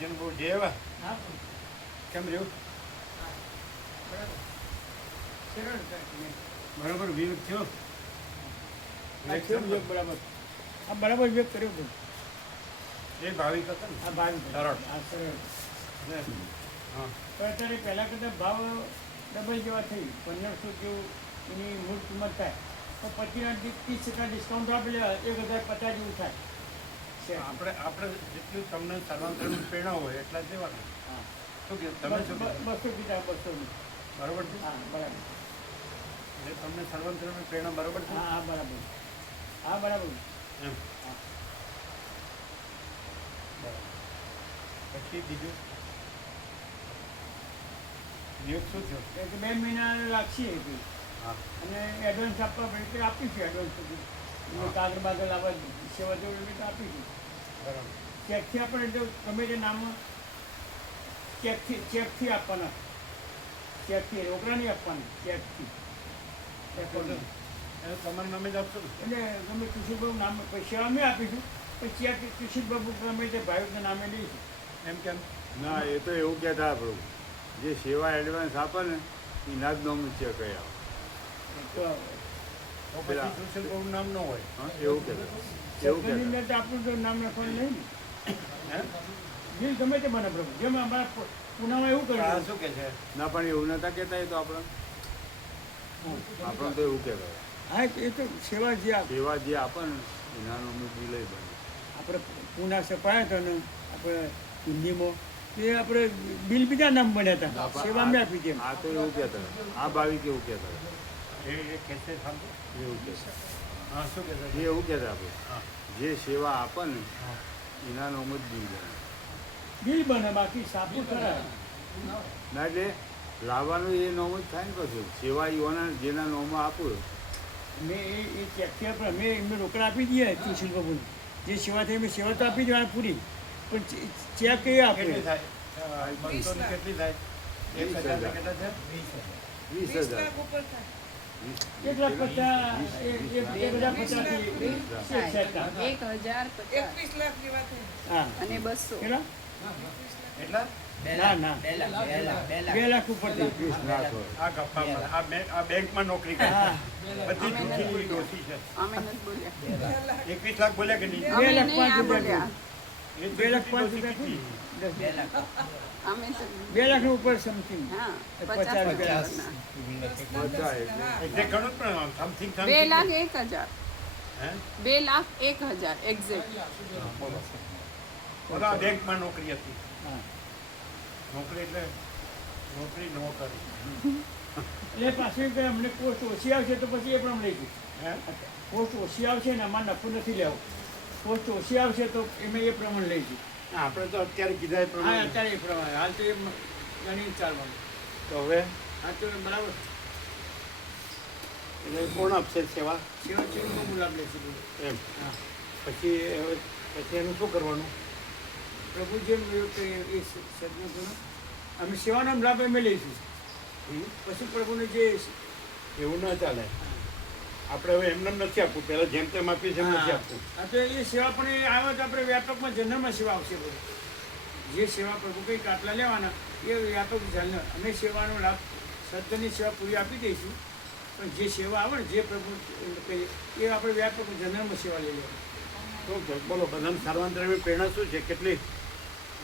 જન્મ જેવા કેમ રહ્યું બરાબર વિવેક થયો બરાબર આ બરાબર વિવેક કર્યો હતો એ ભાવિક હતા ને આ ભાવ સરળ સરળ હા તો અત્યારે પહેલાં કરતાં ભાવ ડબલ જેવા થઈ 1500 જેવું એની મૂળ કિંમત થાય તો પછી 30% ડિસ્કાઉન્ટ આપી લે 1050 જેવું થાય આપણે જેટલું તમને સર્વાંતરની પ્રેરણા હોય એટલા જ દેવાના. હા શું કે તમે શું 200 કીધા 200 બરાબર છે? હા બરાબર એટલે તમને સર્વાંતરની પ્રેરણા બરાબર છે? હા હા બરાબર હા બરાબર એમ હા બરાબર. પછી બીજું નિયોગ શું થયો? એક 2 મહિના લાગશે હા અને એડવાન્સ આપવા પડે આપીશું એડવાન્સ સુધી હા. કાગળ બાગળ આવા સેવા જેવું તો આપીશું બરાબર ચેકથી આપણે જો ગમે તે નામ ચેકથી આપવાના ચેકથી રોકડા નહીં આપવાના ચેકથી એ તમારા નામે જ આપશો ને? એટલે ગમે કૃષિબાબુ નામ સેવા અમે આપીશું પણ ચેક કૃષિબાબુ ગમે તે ભાઈઓના નામે લઈશું એમ કેમ? ના એ તો એવું કહેતા આપણું જે સેવા એડવાન્સ આપે ને એના જ નામનું ચેક કહી આવે તો તો પછી સુશીલ બહુ નામ ન હોય. હા એવું કહેતા એવું ચેકની કહેતા અંદર તો આપણું તો નામ લખવાનું નહીં હે? ને બિલ ગમે તે બને પ્રભુ જેમ અમારા પુનામાં એવું આ કર્યું શું કે છે? ના પણ એવું નતા કહેતા એ તો આપણે તો એવું કહેતા હા એ તો સેવા જે સેવા જે આપે ને એના નામનું બિલ બને આપણે પુના સપાયા હતા ને આપણે હિન્દીમાં એ આપણે બિલ બીજા નામ બન્યા હતા સેવા મેં આપી છે આ તો એવું કહેતા આ ભાવિક એવું કહેતા એ કેસે સાંભળો. એવું કહેતા હા શું કે એ છે? એવું કહેતા આપણે હા જે સેવા આપે ને હા એના નામ જ બિલ બને બિલ બને બાકી સાપુ કરાય ના એટલે લાવવાનું એ નામ જ થાય ને પછી સેવા એવાના જેના નામમાં આપું મેં એ ચેકથી આપણે અમે એમને રોકડા આપી દઈએ સુશીલ બાબુને જે સેવા થઈ એમ સેવા તો આપી દેવાની પૂરી પણ ચેક એ આપે કેટલી થાય? 200 ની કેટલી થાય? 1000 ની કેટલા છે? 20,000 1,50,000 હા અને 200 કેટલા એટલા? ના ના 2 લાખ ઉપર થઈ 20 લાખ હોય આ ગપ્પામાં આ બેંકમાં નોકરી કરે હા બધી જૂઠી ડોસી છે. અમે નથી બોલ્યા 21 લાખ બોલ્યા કે નહીં? અમે 2 નહીં આ લાખ 5 બોલ્યા એ બે લાખ પાંચ જૂઠી રૂપિયા ડોસી અમે તો 2 લાખ ઉપર સમથિંગ હા 50 રૂપિયા. 50 બધા એટલે એટલે ઘણું જ પણ સમથિંગ 2 લાખ 1,000 હે 2 લાખ 1,000 એક્ઝેક્ટ બોલો બોલો આ બેંકમાં નોકરી હતી. હા નોકરી એટલે નોકરી ન કરી એટલે પાછું કે અમને પોસ્ટ ઓછી આવશે તો પછી એ પણ અમે લઈશું હે પોસ્ટ ઓછી આવશે ને અમારે નફો નથી લેવો પોસ્ટ ઓછી આવશે તો એમ એ પ્રમાણે લઈશું આપણે તો અત્યારે કીધા એ હા પ્રમાણે અત્યારે એ પ્રમાણે હાલ તો એ ગણી ચાલવાનું તો હવે હા તો બરાબર એટલે કોણ આપશે સેવા સેવા ચેકનો લાભ લઈશું એમ હા પછી હવે પછી એનું શું કરવાનું? પ્રભુ જેમ કહ્યું કે એ સજ્જનો ગુનો અમે સેવાનો લાભ અમે લઈશું પછી પ્રભુને જે એવું ના ચાલે. આપણે હવે એમને નથી આપવું, પહેલા જેમ તેમ આપીએ છે એમ નથી આપવું. હા તો એ સેવા પણ એ આવે તો આપણે વ્યાપકમાં જનરલમાં સેવા આવશે બધું જે સેવા પ્રભુ કંઈક આટલા લેવાના એ વ્યાપક જનરલ અમે સેવાનો લાભ સજ્જનની સેવા પૂરી આપી દઈશું પણ જે સેવા આવે ને જે પ્રભુ કહીએ એ આપણે વ્યાપક જનરલમાં સેવા લઈ લેવાની શું છે? બોલો બધાને સર્વાંતરની પ્રેરણા શું છે? કેટલી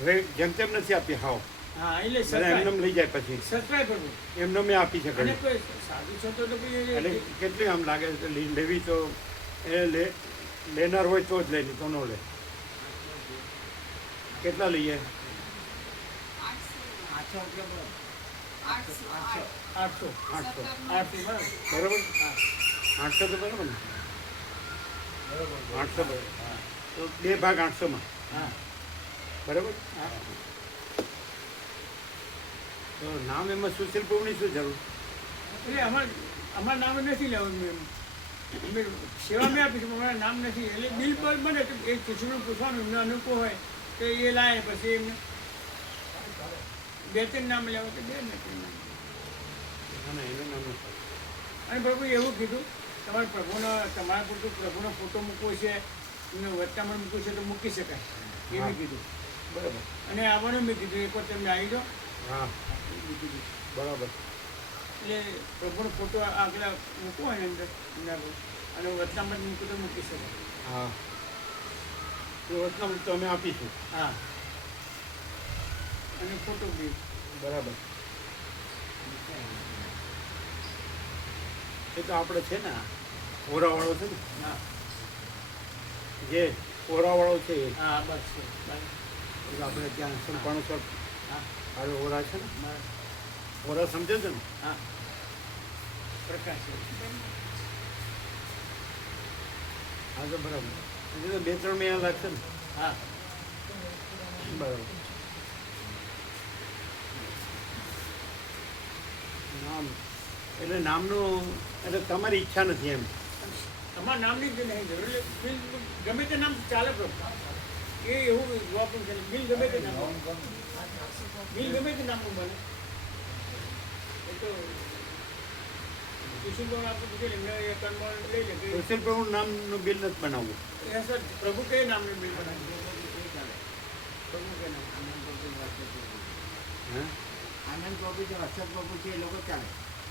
હવે જેમ તેમ નથી આપી હાવ હા એટલે બધા એમને લઈ જાય પછી સત્રાય પ્રભુ એમને મેં આપી છે અને ઘણી. કોઈ સાધુ સંતો તો એટલે કોઈ કેટલી આમ લાગે છે લેવી તો એ લેનાર હોય તો જ લે, નહીં તો ન લે. કેટલા લઈએ? 800 આઠસો આઠસો બરાબર બરાબર હા 800 તો બરાબર ને બરાબર 800 બરાબર તો 2 ભાગ 800માં હા બરાબર હા તો નામ એમાં સુશીલ પ્રભુની શું જરૂર એટલે અમારા નામે નથી લેવાનું અમે સેવા મેં આપીશું અમારા નામ નથી એટલે બિલ પર બને તો એ ખીચડીનું પૂછવાનું એમને અનુકૂળ હોય તો એ લાવે પછી એમને 2-3 નામ લેવા તો 2 ને 3 નામ ના ના એનું નામ નથી અને પ્રભુ એવું કીધું તમારા પૂરતું પ્રભુનો ફોટો મૂકવો છે એમને વર્તામણ મૂકવું છે તો મૂકી શકાય એ મેં કીધું બરાબર અને આવવાનું મેં કીધું એક વખત તમે આવી જાઓ હા એ કીધું બરાબર એટલે પ્રભુનો ફોટો આગળ મૂકવો હોય ને અંદર એમના પર અને વર્તામણ મૂકવું તો મૂકી શકાય હા એ વચનામૃત તો અમે આપીશું હા અને ફોટો બી બરાબર એ તો આપણે છે ને ઓરાવાળો છે ને હા જે ઓરાવાળો છે એ હા બસ છે આપણે ત્યાં સંપાણું સર હા હવે ઓરા છે ને બસ ઓરા સમજે છે ને હા પ્રકાશ છે હા તો બરાબર એટલે તો 2-3 મહિના લાગશે ને હા બરાબર નામ એટલે નામનું એટલે તમારી ઈચ્છા નથી એમ તમારા નામની જ નહીં જરૂર એટલે બિલ ગમે તે નામ ચાલે પ્રભુ એ એવું વાપરું છે બિલ ગમે તે નામ બિલ ગમે તે નામનું બને એ તો કિશોર આપણે પૂછે એમને એ કર્મ લઈ લે કે સુશીલ પ્રભુ નામનું બિલ નથી બનાવવું એ સર પ્રભુ કઈ નામનું બિલ બનાવ્યું પ્રભુ કઈ નામ હે આનંદ પ્રભુ છે હર્ષદ પ્રભુ છે એ લોકો ચાલે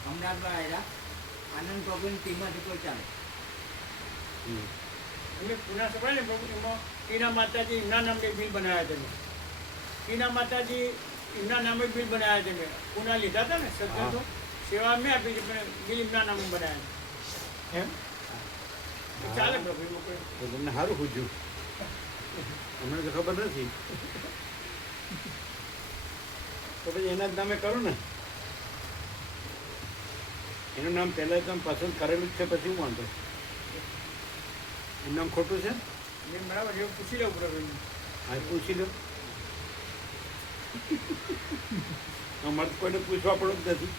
અમદાવાદમાં આવેલા આનંદ પ્રભુની ટીમમાંથી કોઈ ચાલે હમ. એમને પુના સભા ને પ્રભુ એમાં ટીના માતાજી એમના નામે બિલ બનાવ્યા તમે ટીના માતાજી એમના નામે બિલ બનાવ્યા તમે પુના લીધા હતા ને સજ્જન સેવા મેં આપી છે પણ બિલ એમના નામે બનાવ્યા એમ તો ચાલે પ્રભુ એમાં કોઈ તો તમને સારું પૂછ્યું અમને તો ખબર નથી તો પછી એના જ નામે કરો ને એનું નામ પહેલાં તમે પસંદ કરેલું જ છે પછી હું વાંધો એનું નામ ખોટું છે મેં બરાબર એવું પૂછી લઉં પ્રભુ એમને. હા પૂછી લો અમારે તો કોઈને પૂછવા પડવું જ નથી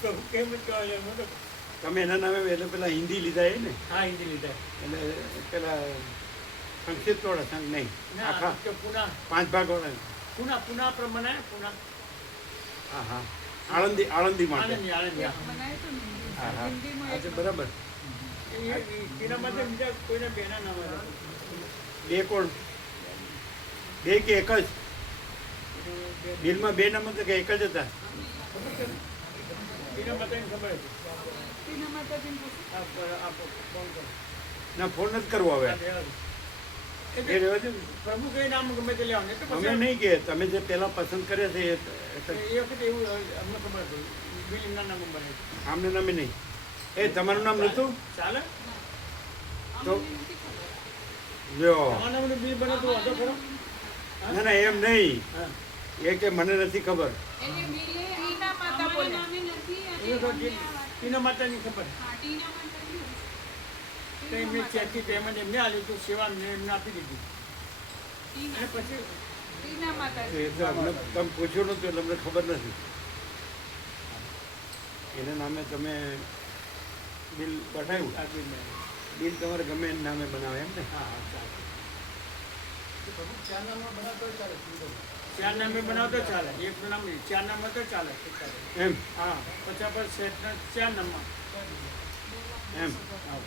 પ્રભુ કેમ જ કહેવાય એમ તો તમે એના નામે એટલે પેલા હિન્દી લીધા એ ને હા હિન્દી લીધા એટલે પેલા સંક્ષિપ્ત વાળા નહીં ના આખા તો પુના 5 ભાગ વાળા પુના પ્રમાણે પુના હા હા આળંદી માટે આનંદી આનંદી હા. બનાવ્યું હતું ને હા હા હિન્દીમાં હા, એક તો બરાબર તેના માટે બીજા કોઈના બેના નામ હતા બે કોણ બે કે એક જ બિલમાં 2 નામ હતા કે એક જ હતા તેના માટે ખબર હતી ટીના માતાજીને પૂછો. આ ફોન કરો ના ફોન નથી કરવો હવે એ રહેવા દે ને. પ્રભુ કઈ નામ ગમે તે લેવાનું એટલે અમે પછી નહીં કે તમે જે પેલા પસંદ કર્યા છે એ વખતે એવું અમને ખબર હતી બિલ એમના નામ બને આમને નામે નહીં એ તમારું નામ નહોતું ચાલે તો અમને નથી ખબર. લ્યો તમારા નામનું બિલ બને તો વાંધો ખરો ના ના એમ નહીં હા એ કે મને નથી ખબર એટલે બિલે ટીના માતા બોલે. એ તો ટીના માતાની ખબર હા, ટીના માતાજી હશે. તો એમને ચેકથી પેમેન્ટ એમને આલ્યું હતું સેવા એમને આપી દીધી અને ટીના પછી ટીના માતાજી. એ તો અમને તમે પૂછ્યું નહોતું એટલે અમને ખબર નથી એના નામે તમે બિલ બનાવ્યું આપી મેં બિલ તમારે ગમે એના નામે બનાવે એમ ને હા હા ચાલે ચાર નામે બનાવતો ચાલે એક નામ નહીં, 4 નામમાં તો ચાલે એમ હા 50 પર સેટના 4 નામમાં એમ હા.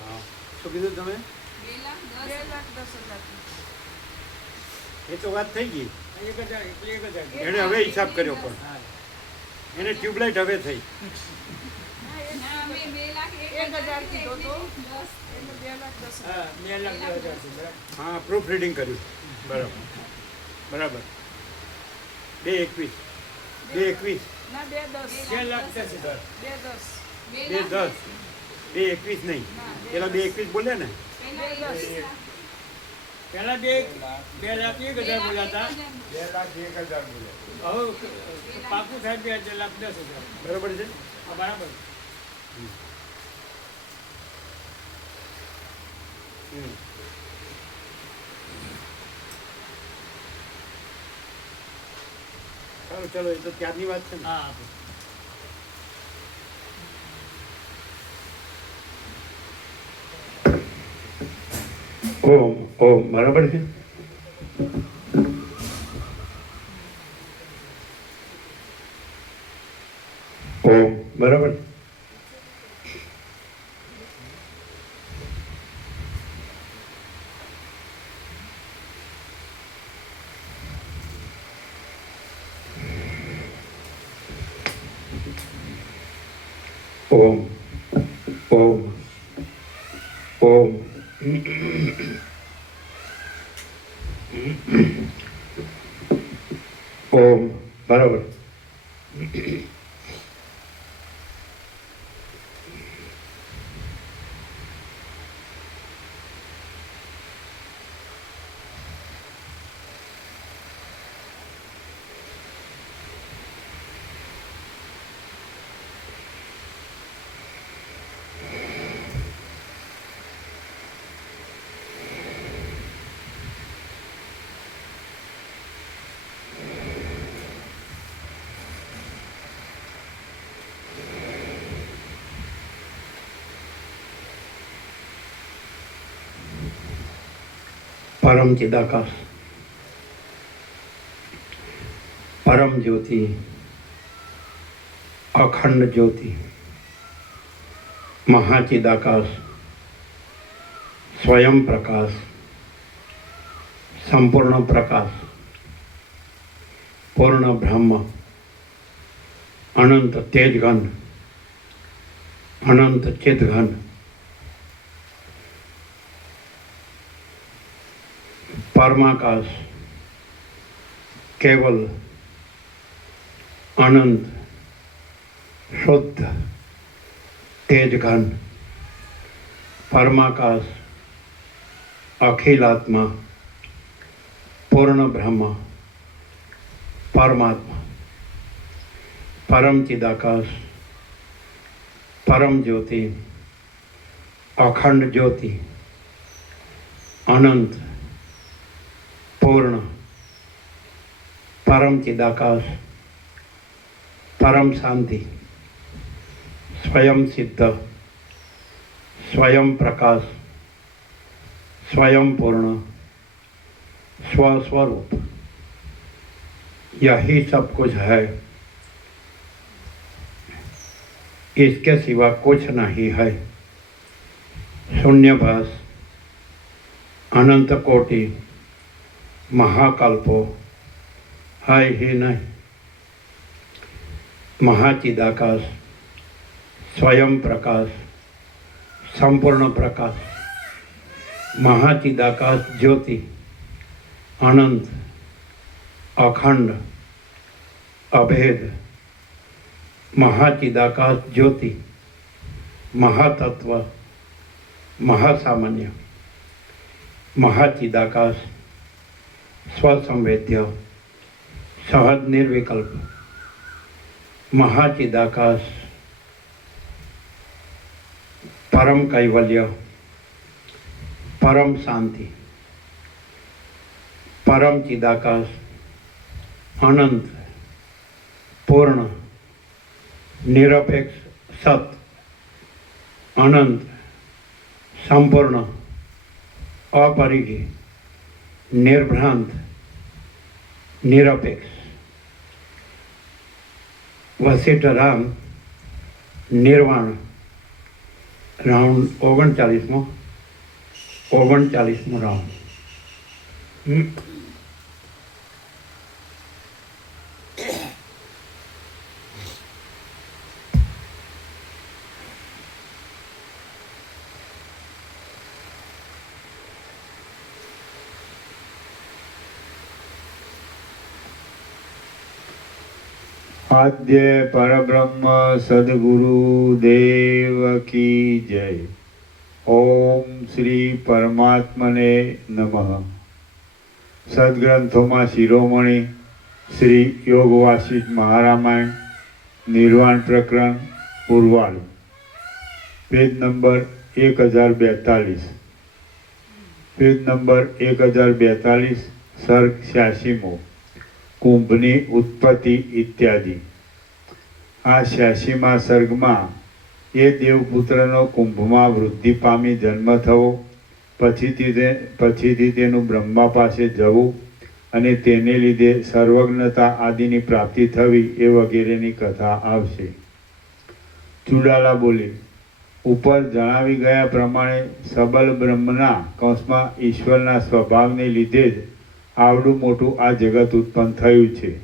હા શું કીધું તમે 2,10,000. એ તો વાત થઈ ગઈ 1,000 એટલે 1,000 એણે હવે હિસાબ કર્યો પણ હા એને ટ્યુબલાઇટ હવે થઈ ના, અમે 2,01,000 કીધો તો. એટલે 2,10,000. હા 2,10,000 છે બરાબર હા પ્રૂફ રીડિંગ કર્યું બરાબર બરાબર 2,21 2,21 ના, 2,10,000. 2,10,000 2,10,000. 2,21 નહીં પેલા 2,21 બોલ્યા ને પહેલા 1,000. પહેલા 2,01,000 બોલ્યા હતા. 2,01,000 બોલે. હવે પાકું થાય 2,10,000. બરોબર છે. હા, બરાબર. સારું, ચલો, એ તો ત્યારની વાત છે ને. હા આપો. ઓમ ઓમ બરાબર છે. ઓમ બરાબર. ઓમ ઓમ ઓમ. ઓમ બરાબર. परम चिदाकाश, परम ज्योति, अखंड ज्योति, महाचिदाकाश, स्वयं प्रकाश, संपूर्ण प्रकाश, पूर्ण ब्रह्म, अनंत तेजघन, अनंत चिदघन, परमाकाश, केवल अनंत शुद्ध तेजघन, परमाकाश, अखिलात्मा, पूर्ण ब्रह्म, परमात्मा, परम चिदाकाश, परम ज्योति, अखंड ज्योति, अनंत पूर्ण, परम चिदाकाश, परम शांति, स्वयं सिद्ध, स्वयं प्रकाश, स्वयं पूर्ण, स्वस्वरूप, यही सब कुछ है, इसके सिवा कुछ नहीं है। शून्यभास, अनंत कोटि, महाकल्पो है ही नहीं। महाचिदाकाश, स्वयं प्रकाश, संपूर्ण प्रकाश, महाचिदाकाश ज्योति, अनंत, अखंड, अभेद, महाचिदाकाश ज्योति, महातत्व, महासामान्य, महाचिदाकाश, स्वसंवेद्य, सहज निर्विकल्प, महाचिदाकाश, परम कैवल्य, परम शांति, परम चिदाकाश, अनंत, पूर्ण, निरपेक्ष सत, अनंत, संपूर्ण, अपरिघी, निर्भ्रांत, निरपेक्ष, वशिष्ठ राम, निर्वाण, राउंड 39मो 39मो राउंड। आद्य परब्रह्म सद्गुरु देव की जय। ओम श्री परमात्मने नमः। સદગ્રંથોમાં શિરોમણી શ્રી યોગ વાસિષ્ઠ મહારામાયણ, નિર્વાણ પ્રકરણ, પૂર્વાલું, પેજ નંબર 1042, પેજ નંબર 1042, સર્ગ 86મો, કુંભની ઉત્પત્તિ ઇત્યાદિ. આ 86મા સર્ગમાં એ દેવપુત્રનો કુંભમાં વૃદ્ધિ પામી જન્મ થવો, પછીથી તેનું બ્રહ્મા પાસે જવું અને તેને લીધે સર્વજ્ઞતા આદિની પ્રાપ્તિ થવી એ વગેરેની કથા આવશે. ચુડાલા બોલે, ઉપર જણાવી ગયા પ્રમાણે સબલ બ્રહ્મના કૌંસમાં ઈશ્વરના સ્વભાવને લીધે જ આવડું મોટું આ જગત ઉત્પન્ન થયું છે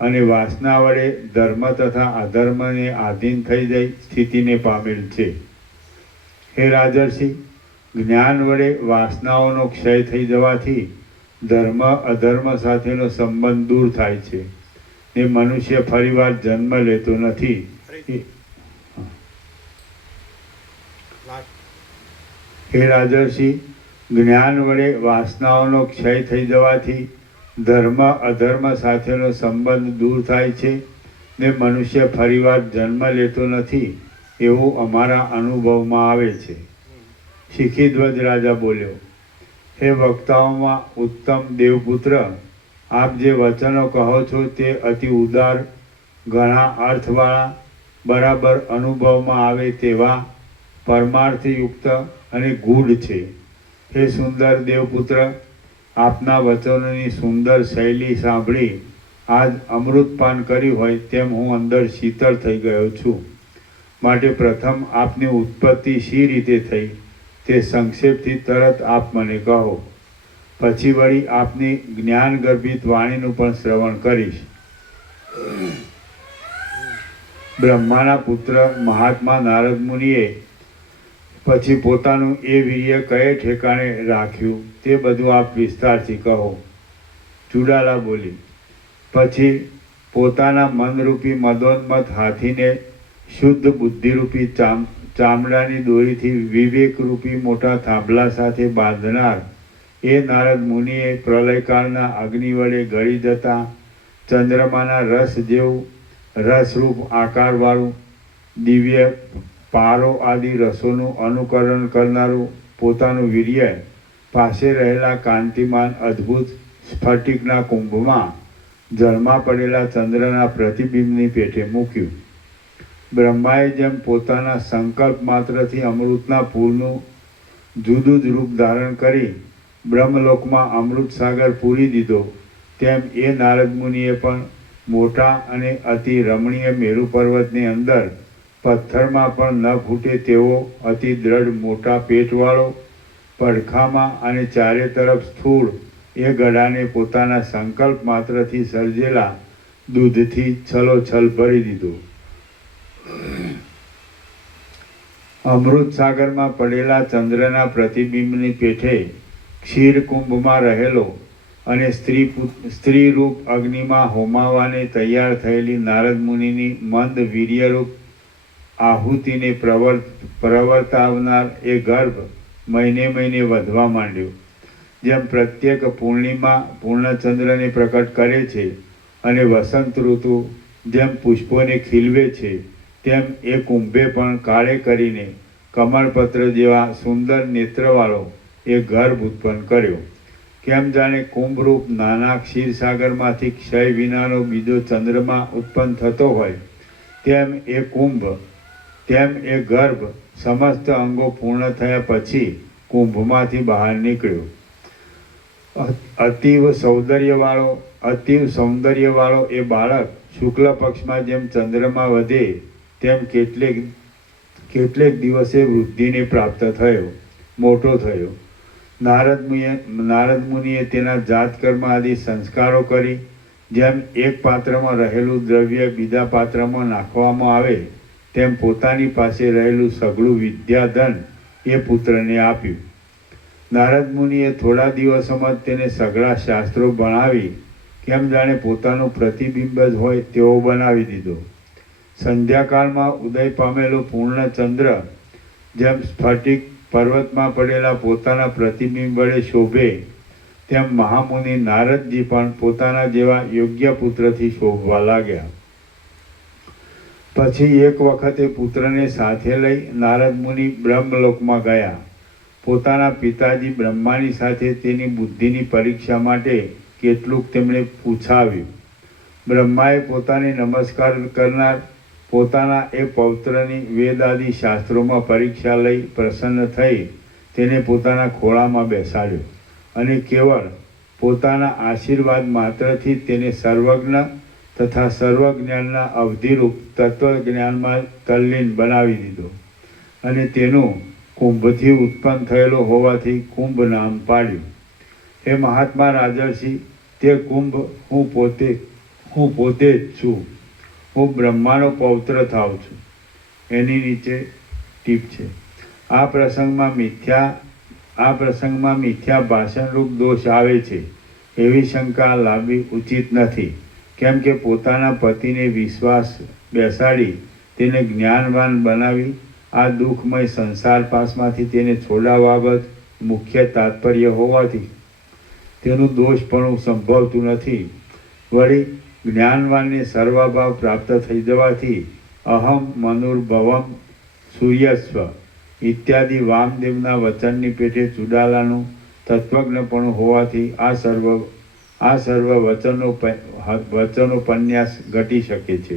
અને વાસના વડે ધર્મ તથા અધર્મને આધીન થઈ જઈ સ્થિતિને પામેલ છે. હે રાજર્ષિ, જ્ઞાન વડે વાસનાઓનો ક્ષય થઈ જવાથી ધર્મ અધર્મ સાથેનો સંબંધ દૂર થાય છે ને મનુષ્ય ફરીવાર જન્મ લેતો નથી. હે રાજર્ષિ, જ્ઞાન વડે વાસનાઓનો ક્ષય થઈ જવાથી ધર્મ અધર્મ સાથેનો સંબંધ દૂર થાય છે ને મનુષ્ય ફરીવાર જન્મ લેતો નથી એવું અમારા અનુભવમાં આવે છે. શિખીધ્વજ રાજા બોલ્યો, હે વક્તાઓમાં ઉત્તમ દેવપુત્ર, આપ જે વચનો કહો છો તે અતિ ઉદાર, ઘણા અર્થવાળા, બરાબર અનુભવમાં આવે તેવા, પરમાર્થયુક્ત અને ગૂઢ છે. હે સુંદર દેવપુત્ર, આપના વચનોની સુંદર શૈલી સાંભળી આજ અમૃતપાન કર્યું હોય તેમ હું અંદર શીતળ થઈ ગયો છું. માટે પ્રથમ આપની ઉત્પત્તિ શી રીતે થઈ તે સંક્ષેપથી તરત આપ મને કહો. પછી વળી આપની જ્ઞાન ગર્ભિત વાણીનું પણ શ્રવણ કરીશ. બ્રહ્માના પુત્ર મહાત્મા નારદ મુનિએ પછી પોતાનું એ વીર્ય કયે ઠેકાણે રાખ્યું તે બધું આપ વિસ્તારથી કહો. ચુડાલા બોલી, પછી પોતાના મનરૂપી મદોન્મત હાથીને શુદ્ધ બુદ્ધિરૂપી ચામડાની દોરીથી વિવેકરૂપી મોટા થાંભલા સાથે બાંધનાર એ નારદ મુનિએ પ્રલયકાળના અગ્નિ વડે ગળી જતા ચંદ્રમાના રસ જેવું રસરૂપ આકારવાળું દિવ્ય પારો આદિ રસોનું અનુકરણ કરનારું પોતાનું વીર્ય પાસે રહેલા કાંતિમાન અદ્ભુત સ્ફટિકના કુંભમાં જળમાં પડેલા ચંદ્રના પ્રતિબિંબની પેટે મૂક્યું. બ્રહ્માએ જેમ પોતાના સંકલ્પ માત્રથી અમૃતના પૂરનું જુદું જ રૂપ ધારણ કરી બ્રહ્મલોકમાં અમૃત સાગર પૂરી દીધો, તેમ એ નારદ મુનિએ પણ મોટા અને અતિ રમણીય મેરુ પર્વતની અંદર પથ્થરમાં પણ ન ફૂટે તેવો અતિ દ્રઢ મોટા પેટવાળો, પડખામાં અને ચારે તરફ સ્થૂળ એ ગળાને પોતાના સંકલ્પ માત્રથી સર્જેલા દૂધથી છલોછલ ભરી દીધો. અમૃત સાગરમાં પડેલા ચંદ્રના પ્રતિબિંબની પેઠે ક્ષીરકુંભમાં રહેલો અને સ્ત્રીરૂપ અગ્નિમાં હોમાવાને તૈયાર થયેલી નારદ મુનિની મંદ વીર્યરૂપ આહુતિને પ્રવર્તાવનાર એ ગર્ભ મહિને મહિને વધવા માંડ્યો. જેમ પ્રત્યેક પૂર્ણિમા પૂર્ણચંદ્રને પ્રકટ કરે છે અને વસંત ઋતુ જેમ પુષ્પોને ખીલવે છે તેમ એ કુંભે પણ કાળે કરીને કમળપત્ર જેવા સુંદર નેત્રવાળો એ ગર્ભ ઉત્પન્ન કર્યો. કેમ જાણે કુંભરૂપ નાના ક્ષીરસાગરમાંથી ક્ષય વિનાનો બીજો ચંદ્રમા ઉત્પન્ન થતો હોય તેમ એ કુંભ તેમ એ ગર્ભ સમસ્ત અંગો પૂર્ણ થયા પછી કુંભમાંથી બહાર નીકળ્યો. અતિવ સૌંદર્યવાળો એ બાળક શુક્લ પક્ષમાં જેમ ચંદ્રમાં વધે તેમ કેટલેક દિવસે વૃદ્ધિને પ્રાપ્ત થયો, મોટો થયો. નારદ મુનિએ તેના જાતકર્મ આદિ સંસ્કારો કરી જેમ એક પાત્રમાં રહેલું દ્રવ્ય બીજા પાત્રમાં નાખવામાં આવે તેમ પોતાની પાસે રહેલું સઘળું વિદ્યાધન એ પુત્રને આપ્યું. નારદ મુનિએ થોડા દિવસોમાં તેને સઘળા શાસ્ત્રો ભણાવી કેમ જાણે પોતાનું પ્રતિબિંબ જ હોય તેવો બનાવી દીધો. સંધ્યાકાળમાં ઉદય પામેલો પૂર્ણચંદ્ર જેમ સ્ફટિક પર્વતમાં પડેલા પોતાના પ્રતિબિંબ વડે શોભે તેમ મહામુનિ નારદજી પણ પોતાના જેવા યોગ્ય પુત્રથી શોભવા લાગ્યા. પછી એક વખતે પુત્રને સાથે લઈ નારદ મુનિ બ્રહ્મલોકમાં ગયા. પોતાના પિતાજી બ્રહ્માની સાથે તેની બુદ્ધિની પરીક્ષા માટે કેટલુંક તેમણે પૂછાવ્યું. બ્રહ્માએ પોતાને નમસ્કાર કરનાર પોતાના એ પૌત્રની વેદાદિ શાસ્ત્રોમાં પરીક્ષા લઈ પ્રસન્ન થઈ તેને પોતાના ખોળામાં બેસાડ્યો અને કેવળ પોતાના આશીર્વાદ માત્રથી તેને સર્વજ્ઞ તથા સર્વજ્ઞાનના અવધિરૂપ તત્વજ્ઞાનમાં તલ્લીન બનાવી દીધો અને તેનું કુંભથી ઉત્પન્ન થયેલો હોવાથી કુંભ નામ પાડ્યું. હે મહાત્મા રાજર્ષિ, તે કુંભ હું પોતે જ છું. હું બ્રહ્માનો પૌત્ર થાઉં છું. એની નીચે ટીપ છે. આ પ્રસંગમાં મિથ્યા ભાષણરૂપ દોષ આવે છે એવી શંકા લાવવી ઉચિત નથી. કેમ કે પોતાના પતિને વિશ્વાસ બેસાડી તેને જ્ઞાનવાન બનાવી આ દુઃખમય સંસાર પાસમાંથી તેને છોડાવવા બાબત મુખ્ય તાત્પર્ય હોવાથી તેનું દોષપણું સંભવતું નથી. વળી જ્ઞાનવાનને સર્વભાવ પ્રાપ્ત થઈ જવાથી અહમ મનુર્ભવમ સૂર્યસ્વ ઇત્યાદિ વામદેવના વચનની પેટે ચુડાલાનું તત્વજ્ઞપણું હોવાથી આ સર્વ વચનોપન્યાસ ઘટી શકે છે.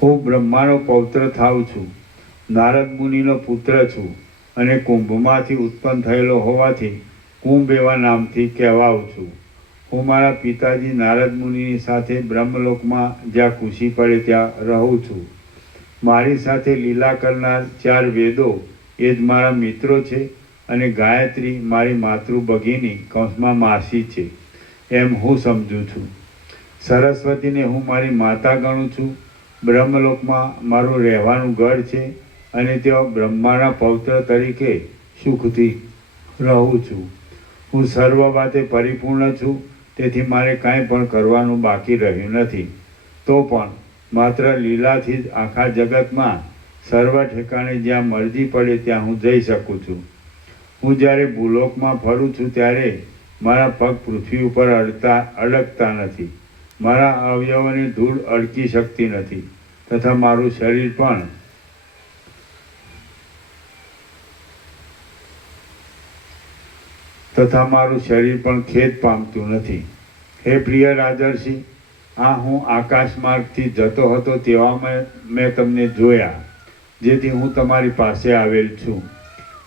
હું બ્રહ્માનો પૌત્ર થાઉં છું, નારદ મુનિનો પુત્ર છું અને કુંભમાંથી ઉત્પન્ન થયેલો હોવાથી કુંભ એવા નામથી કહેવાઉં છું. હું મારા પિતાજી નારદ મુનિની સાથે બ્રહ્મલોકમાં જ્યાં ખુશી પડે ત્યાં રહું છું. મારી સાથે લીલા કરનાર 4 વેદો એ જ મારા મિત્રો છે અને ગાયત્રી મારી માતૃ ભગીની કૌંસમાં માસી છે એમ હું સમજું છું. સરસ્વતીને હું મારી માતા ગણું છું. બ્રહ્મલોકમાં મારું રહેવાનું ઘર છે અને તેઓ બ્રહ્માના પૌત્ર તરીકે સુખથી રહું છું. હું સર્વ વાતે પરિપૂર્ણ છું, તેથી મારે કાંઈ પણ કરવાનું બાકી રહ્યું નથી. તો પણ માત્ર લીલાથી જ આખા જગતમાં સર્વ ઠેકાણે જ્યાં મરજી પડે ત્યાં હું જઈ શકું છું. હું જ્યારે ભૂલોકમાં ફરું છું ત્યારે મારા પગ પૃથ્વી ઉપર અડકતા નથી. મારા અવયવોની ધૂળ અડકી શકતી નથી તથા મારું શરીર પણ ખેદ પામતું નથી. હે પ્રિય રાજર્ષિ, આ હું આકાશ માર્ગથી જતો હતો તેવામાં મેં તમને જોયા, જેથી હું તમારી પાસે આવેલ છું.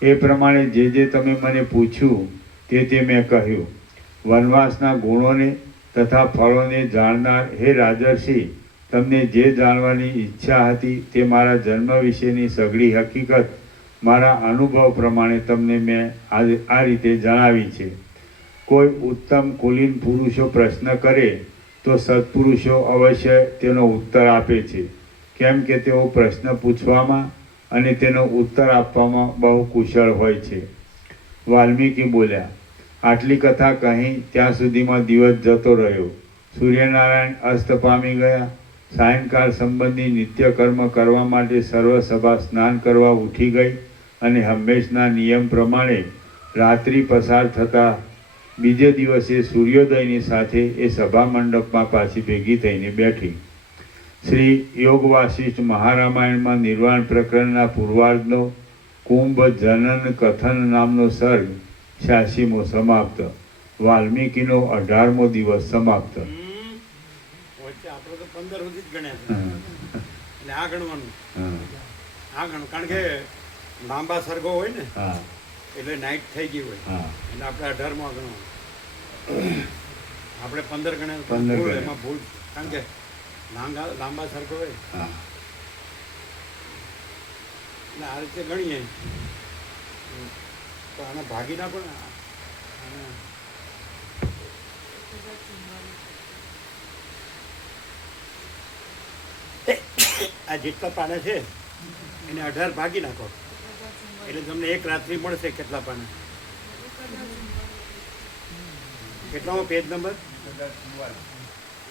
એ પ્રમાણે જે તમે મને પૂછ્યું તે મેં કહ્યું. વનવાસના ગુણોને તથા ફળોને જાણનાર હે રાજર્ષિ, તમને જે જાણવાની ઈચ્છા હતી તે મારા જન્મ વિશેની સઘળી હકીકત મારા અનુભવ પ્રમાણે તમને મેં આ રીતે જણાવી છે. કોઈ ઉત્તમ કુલીન પુરુષો પ્રશ્ન કરે તો સત્પુરુષો અવશ્ય તેનો ઉત્તર આપે છે, કેમ કે તેઓ પ્રશ્ન પૂછવામાં અને તેનો ઉત્તર આપવામાં બહુ કુશળ હોય છે. વાલ્મીકી બોલ્યા. આટલી કથા કહી ત્યાં સુધીમાં દિવસ જતો રહ્યો. સૂર્યનારાયણ અસ્ત પામી ગયા. સાયંકાળ સંબંધી નિત્યકર્મ કરવા માટે સર્વ સભા સ્નાન કરવા ઉઠી ગઈ અને હંમેશના નિયમ પ્રમાણે રાત્રિ પસાર થતાં બીજે દિવસે સૂર્યોદયની સાથે એ સભા મંડપમાં પાછી ભેગી થઈને બેઠી. શ્રી યોગ વાસિષ્ઠ મહારામાયણમાં નિર્વાણ પ્રકરણના પૂર્વાર્ધનો કુંભ જનન કથન નામનો સર્ગ 86મો સમાપ્ત. વાલ્મીકીનો 18મો દિવસ સમાપ્ત. આપણે તો 15 સુધી જ ગણ્યા છે. એટલે આ ગણવાનું, કારણ કે લાંબા સર્ગો હોય ને એટલે નાઇટ થઈ ગઈ હોય એટલે આપણે 18માં ગણવાનું. આપણે 15 ગણ્યા એમાં ભૂલ, કારણ કે લાંબા સર્ગો હોય એટલે આ રીતે ગણીએ તો આને ભાગી નાખો ને. આ જેટલા પાના છે એને 18 ભાગી નાખો એટલે તમને એક રાત્રિ મળશે. કેટલા પાના? કેટલામો પેજ નંબર?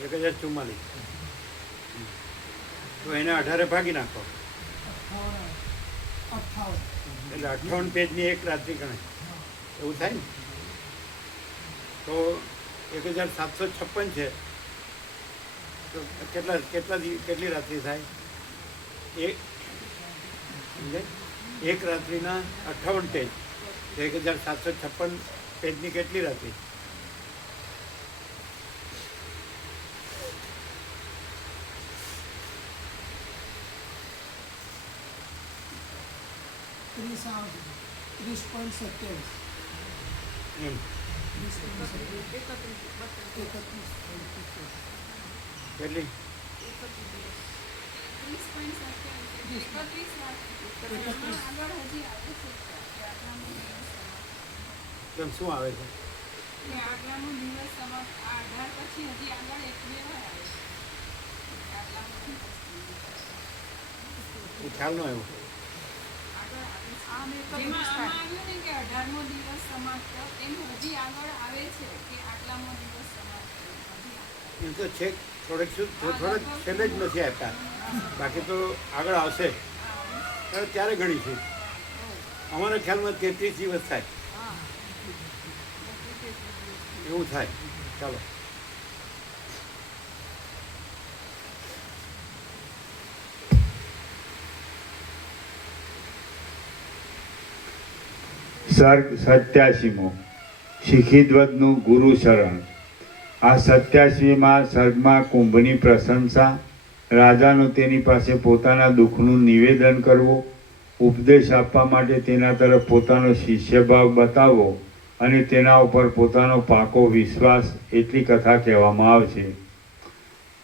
1044. તો એને 18 ભાગી નાખો એટલે 58 પેજની એક રાત્રિ ગણાય. એવું થાય ને તો 1756 છે તો કેટલી રાત્રિ થાય? એક રાત્રિના 58 પેજ, 1756 પેજની કેટલી રાત્રિ? એમ કેટલી? 31 કેમ શું આવે છે? આગલાનો દિવસ સમાપ્ત 18 પછી હજી આગળ 1-2 વાર આવે છે. એ ખ્યાલ ન આવ્યો. જેમાં આમાં આવ્યું ને કે 18મો દિવસ સમાપ્ત એમ હજી આગળ આવે છે કે આટલામો દિવસ સમાપ્ત હજી એમ તો છેક થોડેક છેલ્લે જ નથી આપ્યા, બાકી તો આગળ આવશે ત્યારે ગણીશું. અમારા ખ્યાલમાં 33 દિવસ થાય એવું થાય. ચાલો સર્ગ 87મો શિખીધ્વજનું ગુરુ શરણ. આ 87માં સર્ગમાં કુંભની પ્રશંસા, રાજાનું તેની પાસે પોતાના દુઃખનું નિવેદન કરવું, ઉપદેશ આપવા માટે તેના તરફ પોતાનો શિષ્યભાવ બતાવવો અને તેના ઉપર પોતાનો પાકો વિશ્વાસ એટલી કથા કહેવામાં આવશે.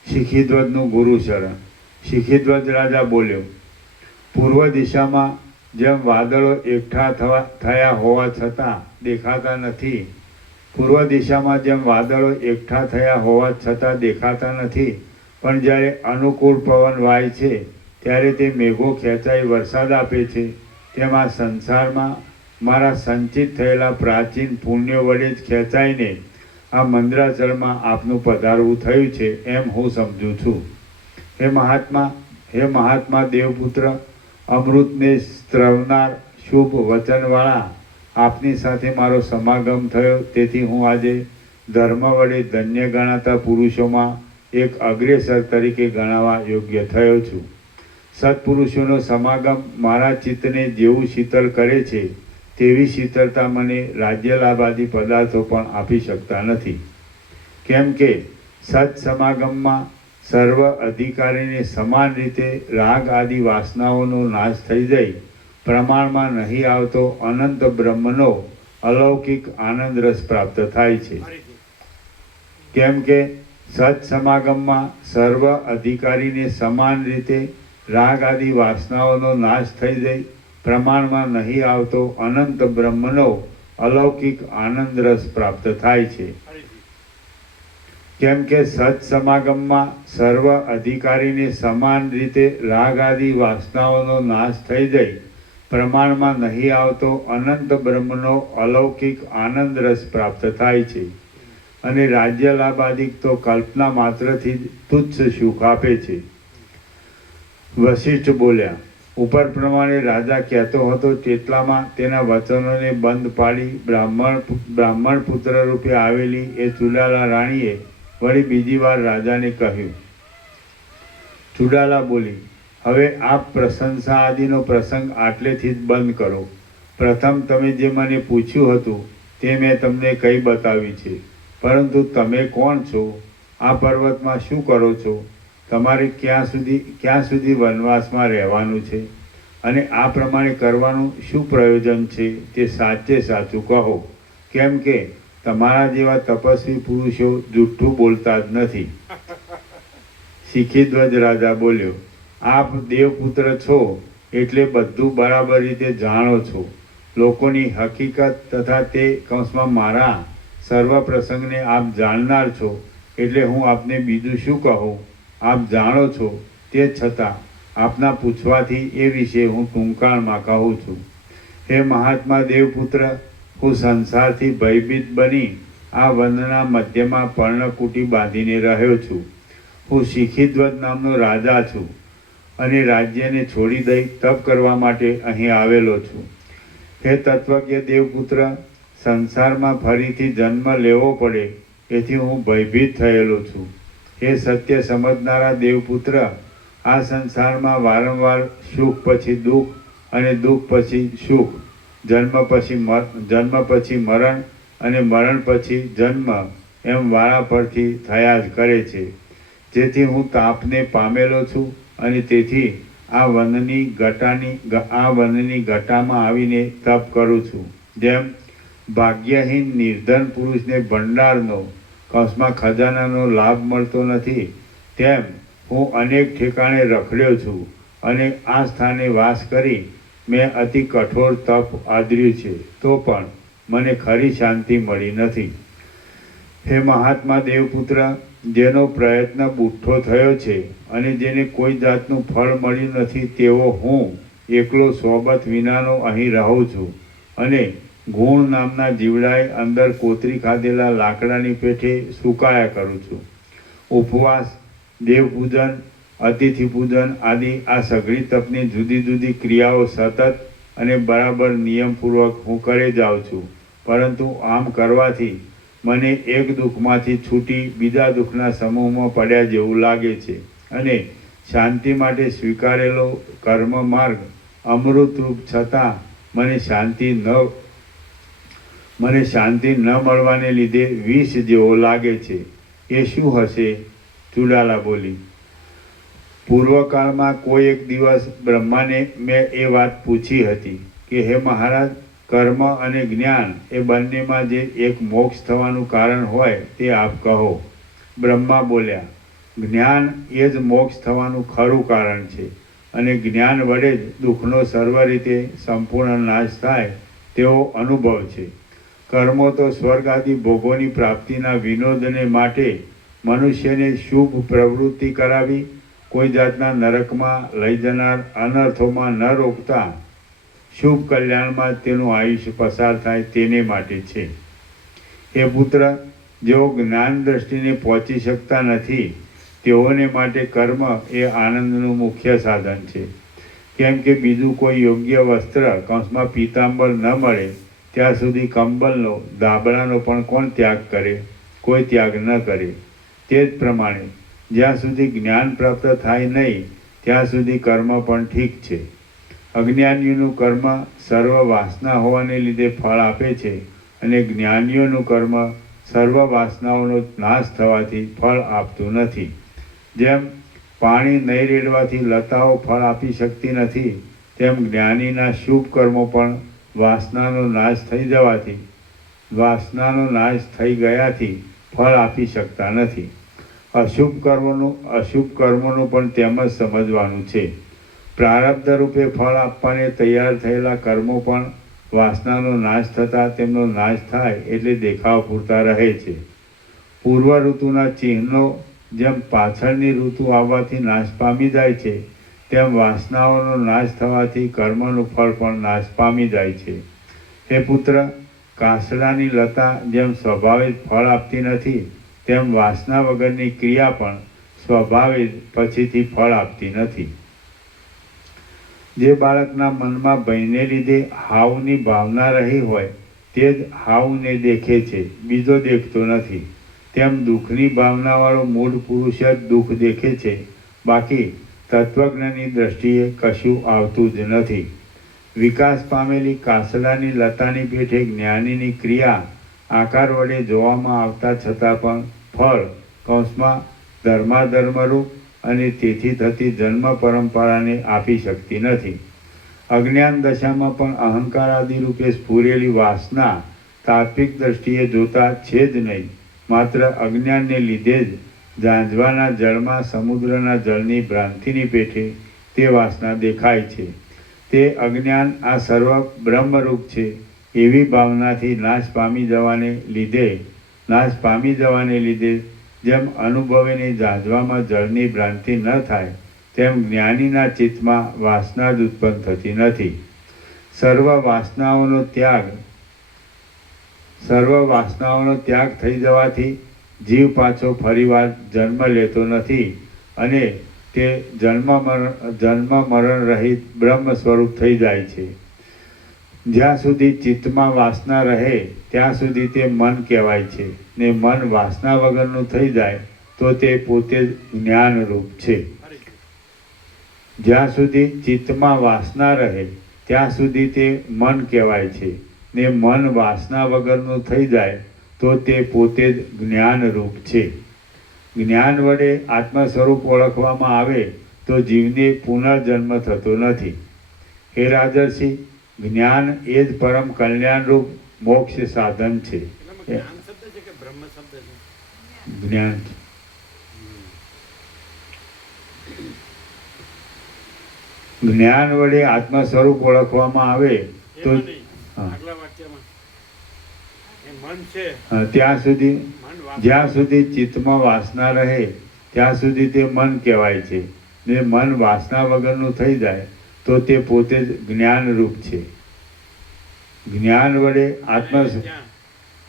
શિખીધ્વજનું ગુરુ શરણ. શિખીધ્વજ રાજા બોલ્યો, પૂર્વ દિશામાં જેમ વાદળો એકઠા થયા હોવા છતાં દેખાતા નથી, પૂર્વ દિશામાં જેમ વાદળો એકઠા થયા હોવા છતાં દેખાતા નથી, પણ જ્યારે અનુકૂળ પવન વાય છે ત્યારે તે મેઘો ખેંચાઈ વરસાદ આપે છે, તેમાં સંસારમાં મારા સંચિત થયેલા પ્રાચીન પુણ્યો વડે જ ખેંચાઈને આ મંદ્રાચળમાં આપનું પધારવું થયું છે એમ હું સમજું છું. હે મહાત્મા દેવપુત્ર, અમૃતને સ્ત્રવનાર શુભ વચનવાળા આપની સાથે મારો સમાગમ થયો, તેથી હું આજે ધર્મ વડે ધન્ય ગણાતા પુરુષોમાં એક અગ્રેસર તરીકે ગણાવા યોગ્ય થયો છું. સત્પુરુષોનો સમાગમ મારા ચિત્તને જેવું શીતળ કરે છે તેવી શીતળતા મને રાજ્યલાભાદી પદાર્થો પણ આપી શકતા નથી. કેમ કે સત સમાગમમાં સર્વ અધિકારીને સમાન રીતે રાગ આદિ વાસનાઓનો નાશ થઈ જઈ પ્રમાણમાં નહીં આવતો અનંત બ્રહ્મનો અલૌકિક આનંદ રસ પ્રાપ્ત થાય છે. કેમ કે સત સમાગમમાં સર્વ અધિકારીને સમાન રીતે રાગ આદિ વાસનાઓનો નાશ થઈ જઈ પ્રમાણમાં નહીં આવતો અનંત બ્રહ્મનો અલૌકિક આનંદ રસ પ્રાપ્ત થાય છે. કેમ કે સત સમાગમમાં સર્વ અધિકારીને સમાન રીતે રાગ આદિ વાસનાઓનો નાશ થઈ જઈ પ્રમાણમાં નહીં આવતો અનંત બ્રહ્મનો અલૌકિક આનંદ રસ પ્રાપ્ત થાય છે. અને રાજ્ય લાભ આદિક તો કલ્પના માત્રથી જ તુચ્છ સુખ આપે છે. વશિષ્ઠ બોલ્યા, ઉપર પ્રમાણે રાજા કહેતો હતો તેટલામાં તેના વચનોને બંધ પાડી બ્રાહ્મણ પુત્ર રૂપે આવેલી એ ચુડાલા રાણીએ વળી બીજી વાર રાજાને કહ્યું. ચુડાલા બોલી, હવે આપ પ્રશંસા આદિનો પ્રસંગ આટલેથી જ બંધ કરો. પ્રથમ તમે જે મને પૂછ્યું હતું તે મેં તમને કહી બતાવી છે, પરંતુ તમે કોણ છો? આ પર્વતમાં શું કરો છો? તમારે ક્યાં સુધી વનવાસમાં રહેવાનું છે? અને આ પ્રમાણે કરવાનું શું પ્રયોજન છે તે સાચે સાચું કહો. કેમ કે તમારા જેવા તપસ્વી પુરુષો જૂઠું બોલતા જ નથી. શિખીધ્વજ રાજા બોલ્યો, આપ દેવપુત્ર છો એટલે બધું બરાબર રીતે જાણો છો. લોકોની હકીકત તથા તે કૌંસમાં મારા સર્વ પ્રસંગને આપ જાણનાર છો, એટલે હું આપને બીજું શું કહું? આપ જાણો છો, તે છતાં આપના પૂછવાથી એ વિશે હું ટૂંકાણમાં કહું છું. હે મહાત્મા દેવપુત્ર, હું સંસારથી ભયભીત બની આ વનના મધ્યમાં પર્ણકુટી બાંધીને રહ્યો છું. હું શિખીધ્વજ નામનો રાજા છું અને રાજ્યને છોડી દઈ તપ કરવા માટે અહીં આવેલો છું. હે તત્વજ્ઞ દેવપુત્ર, સંસારમાં ફરીથી જન્મ લેવો પડે એથી હું ભયભીત થયેલો છું. એ સત્ય સમજનારા દેવપુત્ર, આ સંસારમાં વારંવાર સુખ પછી દુઃખ અને દુઃખ પછી સુખ, જન્મ પછી મરણ અને મરણ પછી જન્મ એમ વાળા પરથી થયા જ કરે છે. જેથી હું તાપને પામેલો છું અને તેથી આ વનની ઘટામાં આવીને તપ કરું છું. જેમ ભાગ્યહીન નિર્ધન પુરુષને ભંડારનો કૌંસમાં ખજાનાનો લાભ મળતો નથી, તેમ હું અનેક ઠેકાણે રખડ્યો છું અને આ સ્થાને વાસ કરી મેં અતિ કઠોર તપ આદર્યું છે, તો પણ મને ખરી શાંતિ મળી નથી. હે મહાત્મા દેવપુત્ર, જેનો પ્રયત્ન બુઠ્ઠો થયો છે અને જેને કોઈ જાતનું ફળ મળ્યું નથી, તેવો હું એકલો સોબત વિનાનો અહીં રહું છું અને ગુણ નામના જીવડાએ અંદર કોતરી ખાધેલા લાકડાની પેઠે સુકાયા કરું છું. ઉપવાસ, દેવપૂજન, અતિથિ પૂજન આદિ આ સઘળી તપની જુદી જુદી ક્રિયાઓ સતત અને બરાબર નિયમપૂર્વક હું કરે જાઉં છું. પરંતુ આમ કરવાથી મને એક દુઃખમાંથી છૂટી બીજા દુઃખના સમૂહમાં પડ્યા જેવું લાગે છે અને શાંતિ માટે સ્વીકારેલો કર્મ માર્ગ અમૃતરૂપ છતાં મને શાંતિ ન મળવાને લીધે વિષ જેવો લાગે છે. એ શું હશે? ચુડાલા બોલી. પૂર્વકાળમાં કોઈ એક દિવસ બ્રહ્માને મેં એ વાત પૂછી હતી કે હે મહારાજ, કર્મ અને જ્ઞાન એ બંનેમાં જે એક મોક્ષ થવાનું કારણ હોય તે આપ કહો. બ્રહ્મા બોલ્યા, જ્ઞાન એ જ મોક્ષ થવાનું ખરું કારણ છે અને જ્ઞાન વડે જ દુઃખનો સર્વ રીતે સંપૂર્ણ નાશ થાય તેવો અનુભવ છે. કર્મો તો સ્વર્ગ આદિ ભોગોની પ્રાપ્તિના વિનોદને માટે મનુષ્યને શુભ પ્રવૃત્તિ કરાવી કોઈ જાતના નરકમાં લઈ જનાર અનર્થોમાં ન રોકતા શુભ કલ્યાણમાં તેનું આયુષ્ય પસાર થાય તેને માટે છે. એ પુત્ર, જેઓ જ્ઞાન દ્રષ્ટિને પહોંચી શકતા નથી તેઓને માટે કર્મ એ આનંદનું મુખ્ય સાધન છે. કેમ કે બીજું કોઈ યોગ્ય વસ્ત્ર કૌંસમાં પીતાંબર ન મળે ત્યાં સુધી કંબલનો, ધાબળાનો પણ કોણ ત્યાગ કરે? કોઈ ત્યાગ ન કરે. તે જ પ્રમાણે જ્યાં સુધી જ્ઞાન પ્રાપ્ત થાય નહીં ત્યાં સુધી કર્મ પણ ઠીક છે. અજ્ઞાનીઓનું કર્મ સર્વ વાસના હોવાને લીધે ફળ આપે છે અને જ્ઞાનીઓનું કર્મ સર્વ વાસનાઓનો નાશ થવાથી ફળ આપતું નથી. જેમ પાણી નહીં રેડવાથી લતાઓ ફળ આપી શકતી નથી, તેમ જ્ઞાનીના શુભ કર્મો પણ વાસનાનો નાશ થઈ ગયાથી ફળ આપી શકતા નથી. અશુભ કર્મોનું પણ તેમ જ સમજવાનું છે. પ્રારબ્ધ રૂપે ફળ આપવાને તૈયાર થયેલા કર્મો પણ વાસનાનો નાશ થતાં તેમનો નાશ થાય એટલે દેખાવ પૂરતા રહે છે. પૂર્વ ઋતુના ચિહ્નો જેમ પાછળની ઋતુ આવવાથી નાશ પામી જાય છે, તેમ વાસનાઓનો નાશ થવાથી કર્મનું ફળ પણ નાશ પામી જાય છે. હે પુત્ર, કાસડાની લતા જેમ સ્વભાવે જ ફળ આપતી નથી, તેમ વાસના વગરની ક્રિયા પણ સ્વભાવે જ પછીથી ફળ આપતી નથી. જે બાળકના મનમાં ભયને લીધે હાવની ભાવના રહી હોય તે જ હાવને દેખે છે, બીજો દેખતો નથી. તેમ દુઃખની ભાવનાવાળો મૂળ પુરુષ જ દુઃખ દેખે છે, બાકી તત્વજ્ઞાની દ્રષ્ટિએ કશું આવતું જ નથી. વિકાસ પામેલી કાસડાની લતાની પેઠે જ્ઞાનીની ક્રિયા આકાર વડે જોવામાં આવતા છતાં પણ ફળ કૌંસમાં ધર્માધર્મરૂપ અને તેથી થતી જન્મ પરંપરાને આપી શકતી નથી. અજ્ઞાન દશામાં પણ અહંકાર આદિ રૂપે સ્ફુરેલી વાસના તાત્વિક દ્રષ્ટિએ જોતા છે જ નહીં, માત્ર અજ્ઞાનને લીધે જ ઝાંઝવાના જળમાં સમુદ્રના જળની ભ્રાંતિની પેઠે તે વાસના દેખાય છે. તે અજ્ઞાન આ સર્વ બ્રહ્મરૂપ છે એવી ભાવનાથી નાશ પામી જવાને લીધે જેમ અનુભવીને ઝાંઝવામાં જળની ભ્રાંતિ ન થાય, તેમ જ્ઞાનીના ચિત્તમાં વાસના જ ઉત્પન્ન થતી નથી. સર્વ વાસનાઓનો ત્યાગ થઈ જવાથી જીવ પાછો ફરીવાર જન્મ લેતો નથી અને તે જન્મ મરણ રહિત બ્રહ્મ સ્વરૂપ થઈ જાય છે. જ્યાં સુધી ચિત્તમાં વાસના રહે ત્યાં સુધી તે મન કહેવાય છે ને મન વાસના વગરનું થઈ જાય તો તે પોતે જ જ્ઞાનરૂપ છે. જ્યાં સુધી ચિત્તમાં વાસના રહે ત્યાં સુધી તે મન કહેવાય છે ને મન વાસના વગરનું થઈ જાય તો તે પોતે જ જ્ઞાનરૂપ છે. જ્ઞાન વડે આત્મ સ્વરૂપ ઓળખવામાં આવે તો જીવને પુનર્જન્મ થતો નથી. હે રાજર્ષિ, જ્ઞાન એ જ પરમ કલ્યાણરૂપ મોક્ષ સાધન છે. એનામાં જ્ઞાન શબ્દ છે કે બ્રહ્મ શબ્દ છે? જ્ઞાન જ્ઞાન વડે આત્મ સ્વરૂપ ઓળખવામાં આવે તો એમાં નહીં. હા. આગલા વાક્યમાં એ મન છે, ત્યાં સુધી મન વાસના જ્યાં સુધી ચિત્તમાં વાસના રહે ત્યાં સુધી તે મન કહેવાય છે ને મન વાસના વગરનું થઈ જાય તો તે પોતે જ જ્ઞાનરૂપ છે. જ્ઞાન વડે આત્મ ત્યાં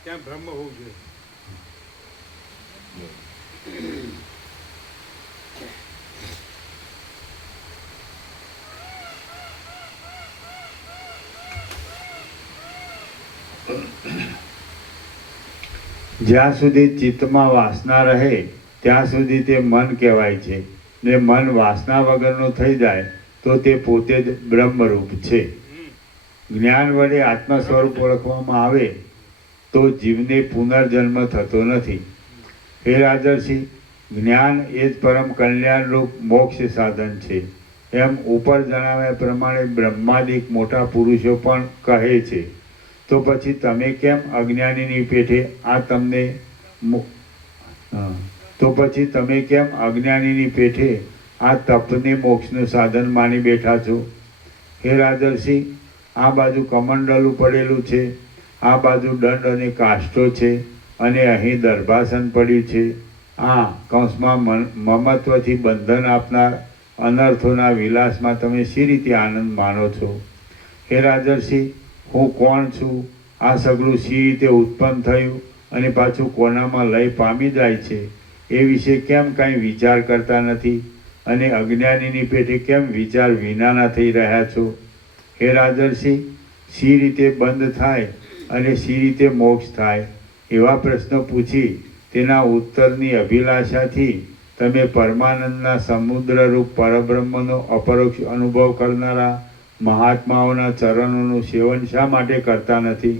ત્યાં બ્રહ્મ હોવું જોઈએ. જ્યાં સુધી ચિત્તમાં વાસના રહે ત્યાં સુધી તે મન કહેવાય છે ને મન વાસના વગરનું થઈ જાય તો તે પોતે જ બ્રહ્મરૂપ છે. જ્ઞાન વડે આત્મ સ્વરૂપ ઓળખવામાં આવે તો જીવને પુનર્જન્મ થતો નથી. હે રાજર્ષિ, જ્ઞાન એ જ પરમ કલ્યાણરૂપ મોક્ષ સાધન છે. એમ ઉપર જણાવ્યા પ્રમાણે બ્રહ્માદિક મોટા પુરુષો પણ કહે છે. તો પછી તમે કેમ અજ્ઞાનીની પેઠે આ તમને તો પછી તમે કેમ અજ્ઞાનીની પેઠે આ તપને મોક્ષનું સાધન માની બેઠા છો? હે રાજર્ષિ, આ બાજુ કમંડલું પડેલું છે, આ બાજુ દંડ અને કાષ્ઠો છે અને અહીં દર્ભાસન પડ્યું છે. આ કૌંસમાં મમત્વથી બંધન આપનાર અનર્થોના વિલાસમાં તમે શી રીતે આનંદ માનો છો? હે રાજર્ષિ, હું કોણ છું, આ સગળું શી રીતે ઉત્પન્ન થયું અને પાછું કોનામાં લય પામી જાય છે એ વિશે કેમ કાંઈ વિચાર કરતા નથી અને અજ્ઞાનીની પેઠે કેમ વિચાર વિનાના થઈ રહ્યા છો? હે રાજર્ષિ, શી રીતે બંધ થાય અને શી રીતે મોક્ષ થાય એવા પ્રશ્નો પૂછી તેના ઉત્તરની અભિલાષાથી તમે પરમાનંદના સમુદ્રરૂપ પરબ્રહ્મનો અપરોક્ષ અનુભવ કરનારા મહાત્માઓના ચરણોનું સેવન શા માટે કરતા નથી?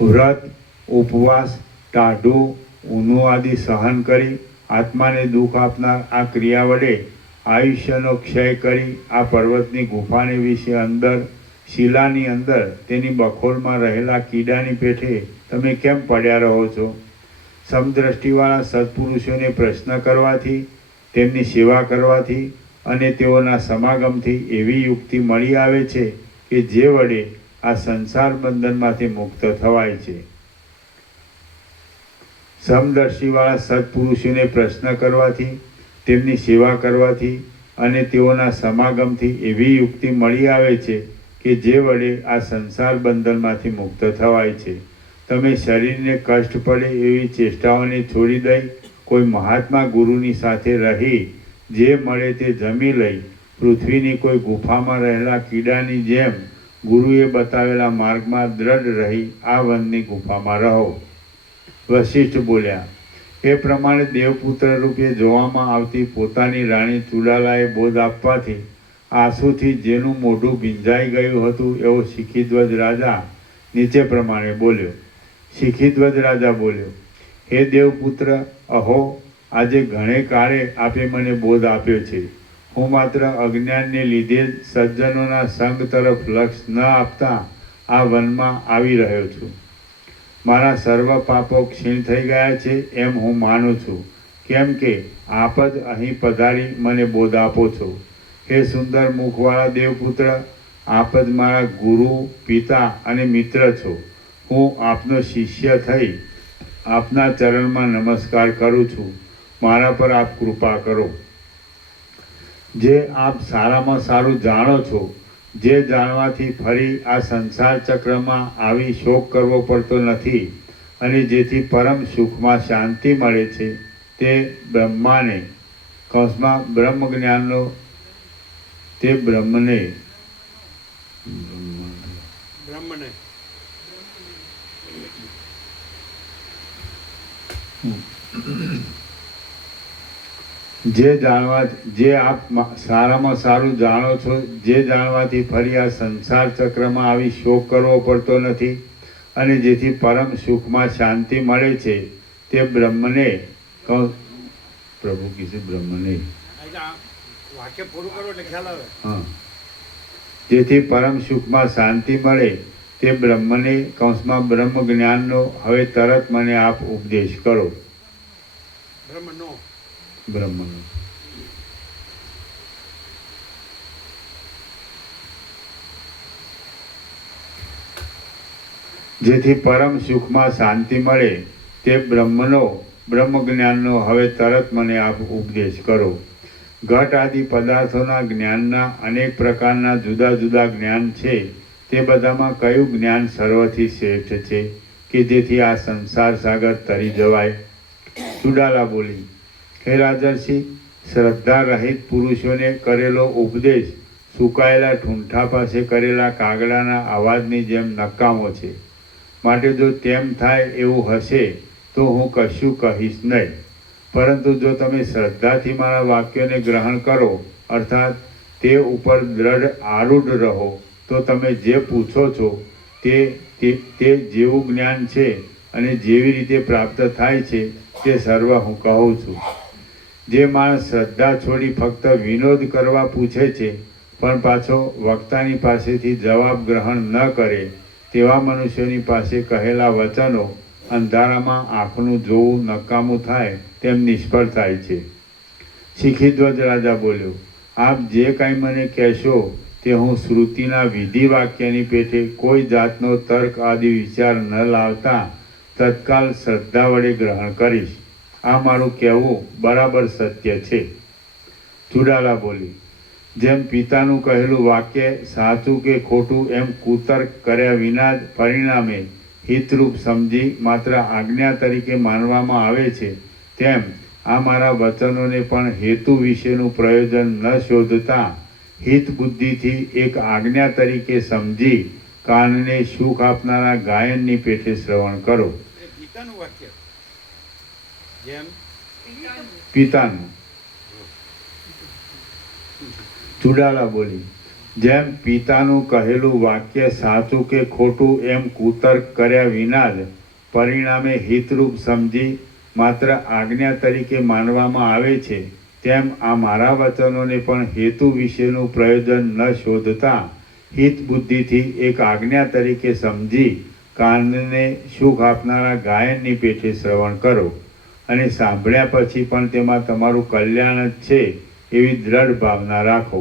વ્રત, ઉપવાસ, ટાઢું, ઊનું આદિ સહન કરી આત્માને દુઃખ આપનાર આ ક્રિયા વડે આયુષ્યનો ક્ષય કરી આ પર્વતની ગુફાને વિશે અંદર શિલાની અંદર તેની બખોલમાં રહેલા કીડાની પેઠે તમે કેમ પડ્યા રહો છો? સમદ્રષ્ટિવાળા સત્પુરુષોને પ્રશ્ન કરવાથી, તેમની સેવા કરવાથી અને તેઓના સમાગમથી એવી યુક્તિ મળી આવે છે કે જે વડે આ સંસાર બંધનમાંથી મુક્ત થવાય છે. સમદર્શીવાળા સત્પુરુષોને પ્રશ્ન કરવાથી, તેમની સેવા કરવાથી અને તેઓના સમાગમથી એવી યુક્તિ મળી આવે છે કે જે વડે આ સંસાર બંધનમાંથી મુક્ત થવાય છે. તમે શરીરને કષ્ટ પડે એવી ચેષ્ટાઓને છોડી દઈ કોઈ મહાત્મા ગુરુની સાથે રહી જે મળે તે જમી લઈ પૃથ્વીની કોઈ ગુફામાં રહેલા કીડાની જેમ ગુરુએ બતાવેલા માર્ગમાં દ્રઢ રહી આ વનની ગુફામાં રહો. વશિષ્ઠ બોલ્યા, એ પ્રમાણે દેવપુત્ર રૂપે જોવામાં આવતી પોતાની રાણી ચુડાલાએ બોધ આપવાથી આંસુથી જેનું મોઢું ભીંજાઈ ગયું હતું એવો શિખીધ્વજ રાજા નીચે પ્રમાણે બોલ્યો. શિખીધ્વજ રાજા બોલ્યો, હે દેવપુત્ર, અહો, આજે ઘણે કાળે આપે મને બોધ આપ્યો છે. હું માત્ર અજ્ઞાનને લીધે જ સજ્જનોના સંગ તરફ લક્ષ ન આપતા આ વનમાં આવી રહ્યો છું. મારા સર્વ પાપો ક્ષીણ થઈ ગયા છે એમ હું માનું છું, કેમ કે આપ જ અહીં પધારી મને બોધ આપો છો. હે સુંદર મુખવાળા દેવપુત્ર, આપ જ મારા ગુરુ, પિતા અને મિત્ર છો. હું આપનો શિષ્ય થઈ આપના ચરણમાં નમસ્કાર કરું છું. મારા પર આપ કૃપા કરો. જે આપ સારામાં સારું જાણો છો, જે જાણવાથી ફરી આ સંસાર ચક્રમાં આવી શોક કરવો પડતો નથી અને જેથી પરમ સુખમાં શાંતિ મળે છે તે બ્રહ્માને કૌંસમાં બ્રહ્મ જ્ઞાનનો તે બ્રહ્મને બ્રહ્મને જે આપ સારામાં સારું જાણો છો, જે જાણવાથી ફરી આ સંસાર ચક્રમાં આવી શોક કરવો પડતો નથી અને જેથી પરમ સુખમાં શાંતિ મળે છે, તે બ્રહ્મને પ્રભુ કીધું બ્રહ્મને વાક્ય પૂરું કરો એટલે ખ્યાલ આવે. હા, જેથી પરમ સુખમાં શાંતિ મળે તે બ્રહ્મને કૌંસમાં બ્રહ્મ જ્ઞાનનો હવે તરત મને આપ ઉપદેશ કરો. બ્રહ્મનો બ્રહ્મનો જેથી પરમ સુખમાં શાંતિ મળે તે બ્રહ્મ જ્ઞાનનો હવે તરત મને આપ ઉપદેશ કરો. ઘટ આદિ પદાર્થોના જ્ઞાનના અનેક પ્રકારના જુદા જુદા જ્ઞાન છે, તે બધામાં કયું જ્ઞાન સર્વથી શ્રેષ્ઠ છે કે જેથી આ સંસાર સાગર તરી જવાય? ચુડાલા બોલી, હે રાજર્ષિ, શ્રદ્ધા રહિત પુરુષોને કરેલો ઉપદેશ સુકાયેલા ઠૂંઠા પાસે કરેલા કાગડાના અવાજની જેમ નકામો છે. માટે જો તેમ થાય એવું હશે તો હું કશું કહીશ નહીં. પરંતુ જો તમે શ્રદ્ધાથી મારા વાક્યોને ગ્રહણ કરો, અર્થાત તે ઉપર દ્રઢ આરૂઢ રહો, તો તમે જે પૂછો છો તે જેવું જ્ઞાન છે અને જેવી રીતે પ્રાપ્ત થાય છે તે સર્વ હું કહું છું. જે માણસ શ્રદ્ધા છોડી ફક્ત વિનોદ કરવા પૂછે છે પણ પાછો વક્તાની પાસેથી જવાબ ગ્રહણ ન કરે, તેવા મનુષ્યોની પાસે કહેલા વચનો અંધારામાં આંખનું જોવું નકામું થાય તેમ નિષ્ફળ થાય છે. શિખીધ્વજ રાજા બોલ્યો, આપ જે કાંઈ મને કહેશો તે હું શ્રુતિના વિધિ વાક્યની પેઠે કોઈ જાતનો તર્ક આદિ વિચાર ન લાવતા તત્કાલ શ્રદ્ધા વડે ગ્રહણ કરીશ. આ મારું કહેવું બરાબર સત્ય છે. ચુડાલા બોલી, જેમ પિતાનું કહેલું વાક્ય સાચું કે ખોટું એમ કુતર્ક કર્યા વિના જ પરિણામે હિતરૂપ સમજી માત્ર આજ્ઞા તરીકે માનવામાં આવે છે, તેમ આ મારા વચનોને પણ હેતુ વિશેનું પ્રયોજન ન શોધતા હિત બુદ્ધિથી એક આજ્ઞા તરીકે સમજી કાનને સુખ આપનારા ગાયનની પેઠે શ્રવણ કરો. એ ગીતાનું વાક્ય જેમ પિતાનું. ચુડાલા બોલી, જેમ પિતાનું કહેલું વાક્ય સાચું કે ખોટું એમ કુતર્ક કર્યા વિના જ પરિણામે હિતરૂપ સમજી માત્ર આજ્ઞા તરીકે માનવામાં આવે છે, તેમ આ મારા વચનોને પણ હેતુ વિશેનું પ્રયોજન ન શોધતા હિત બુદ્ધિથી એક આજ્ઞા તરીકે સમજી કાનને સુખ આપનારા ગાયનની પેઠે શ્રવણ કરો અને સાંભળ્યા પછી પણ તેમાં તમારું કલ્યાણ જ છે એવી દ્રઢ ભાવના રાખો.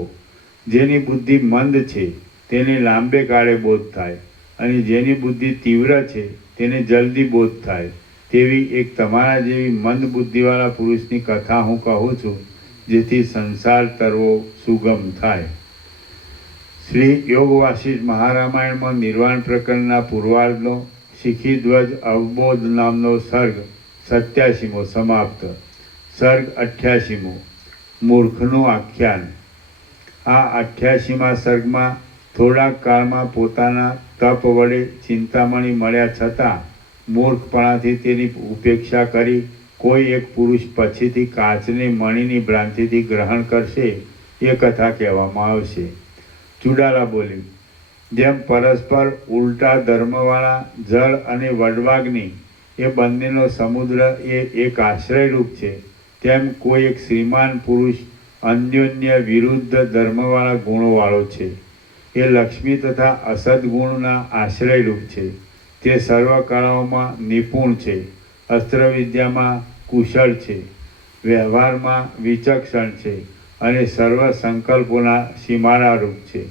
જેની બુદ્ધિ મંદ છે તેને લાંબે ગાળે બોધ થાય અને જેની બુદ્ધિ તીવ્ર છે તેને જલ્દી બોધ થાય, તેવી એક તમારા જેવી મંદ બુદ્ધિવાળા પુરુષની કથા હું કહું છું, જેથી સંસાર તરવો સુગમ થાય. શ્રી યોગ વાસિષ્ઠ મહારામાયણમાં નિર્વાણ પ્રકરણના પૂર્વાર્ધનો શિખીધ્વજ અવબોધ નામનો સર્ગ 87મો સમાપ્ત. સર્ગ 88મો, મૂર્ખનું આખ્યાન. આ 88મા સર્ગમાં થોડાક કાળમાં પોતાના તપ વડે ચિંતામણી મળ્યા છતાં મૂર્ખપણાથી તેની ઉપેક્ષા કરી કોઈ એક પુરુષ પછીથી કાચને મણીની ભ્રાંતિથી ગ્રહણ કરશે એ કથા કહેવામાં આવશે. ચુડાલા બોલી, જેમ પરસ્પર ઉલટા ધર્મવાળા જળ અને વડવાગ્નિ એ બંનેનો સમુદ્ર એ એક આશ્રયરૂપ છે, તેમ કોઈ એક શ્રીમાન પુરુષ અન્યોન્ય વિરુદ્ધ ધર્મવાળા ગુણોવાળો છે. એ લક્ષ્મી તથા અસદગુણના આશ્રયરૂપ છે. તે સર્વ કળાઓમાં નિપુણ છે, અસ્ત્રવિદ્યામાં કુશળ છે, વ્યવહારમાં વિચક્ષણ છે અને સર્વ સંકલ્પોના સીમાડારૂપ છે,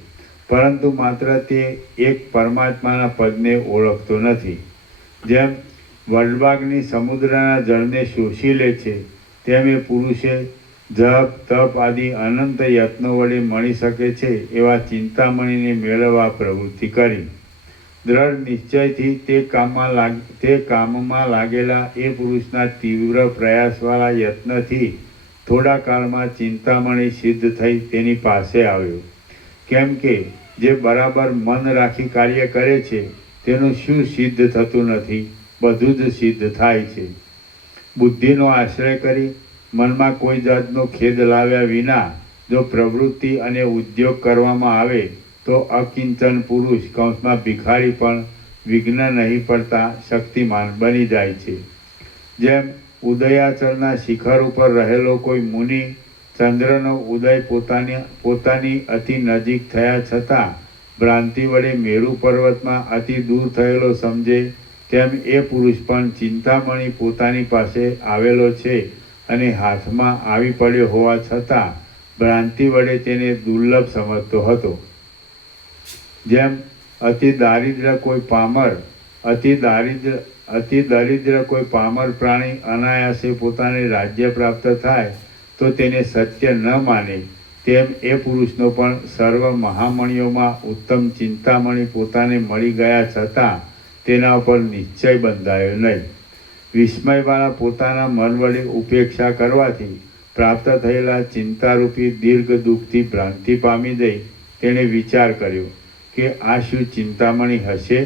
પરંતુ માત્ર તે એક પરમાત્માના પદને ઓળખતો નથી. જેમ વડવાગ્નિ સમુદ્રના જળને શોષી લે છે, તેમ એ પુરુષે જપ તપ આદિ અનંત યત્નો વડે મળી શકે છે એવા ચિંતામણીને મેળવવા પ્રવૃત્તિ કરી. દ્રઢ નિશ્ચયથી તે કામમાં લાગેલા એ પુરુષના તીવ્ર પ્રયાસવાળા યત્નથી થોડા કાળમાં ચિંતામણી સિદ્ધ થઈ તેની પાસે આવ્યો. કેમ કે જે બરાબર મન રાખી કાર્ય કરે છે તેનું શું સિદ્ધ થતું નથી? બધું જ સિદ્ધ થાય છે. બુદ્ધિનો આશ્રય કરી મનમાં કોઈ જાતનો ખેદ લાવ્યા વિના જો પ્રવૃત્તિ અને ઉદ્યોગ કરવામાં આવે તો અકિંચન પુરુષ કૌંસમાં ભિખારી પણ વિઘ્ન નહીં પડતા શક્તિમાન બની જાય છે. જેમ ઉદયાચલના શિખર ઉપર રહેલો કોઈ મુનિ ચંદ્રનો ઉદય પોતાની અતિ નજીક થયા છતાં ભ્રાંતિ વડે મેરુ પર્વતમાં અતિ દૂર થયેલો સમજે, તેમ એ પુરુષ પણ ચિંતામણી પોતાની પાસે આવેલો છે અને હાથમાં આવી પડ્યો હોવા છતાં ભ્રાંતિ વડે તેને દુર્લભ સમજતો હતો. જેમ અતિ દારિદ્ર કોઈ પામર પ્રાણી અનાયાસે પોતાને રાજ્ય પ્રાપ્ત થાય તો તેને સત્ય ન માને, તેમ એ પુરુષનો પણ સર્વ મહામણીઓમાં ઉત્તમ ચિંતામણી પોતાને મળી ગયા છતાં તેના ઉપર નિશ્ચય બંધાયો નહીં. વિસ્મયવાળા પોતાના મન વડે ઉપેક્ષા કરવાથી પ્રાપ્ત થયેલા ચિંતારૂપી દીર્ઘ દુઃખથી ભ્રાંતિ પામી દઈ તેણે વિચાર કર્યો કે આ શું ચિંતામણી હશે?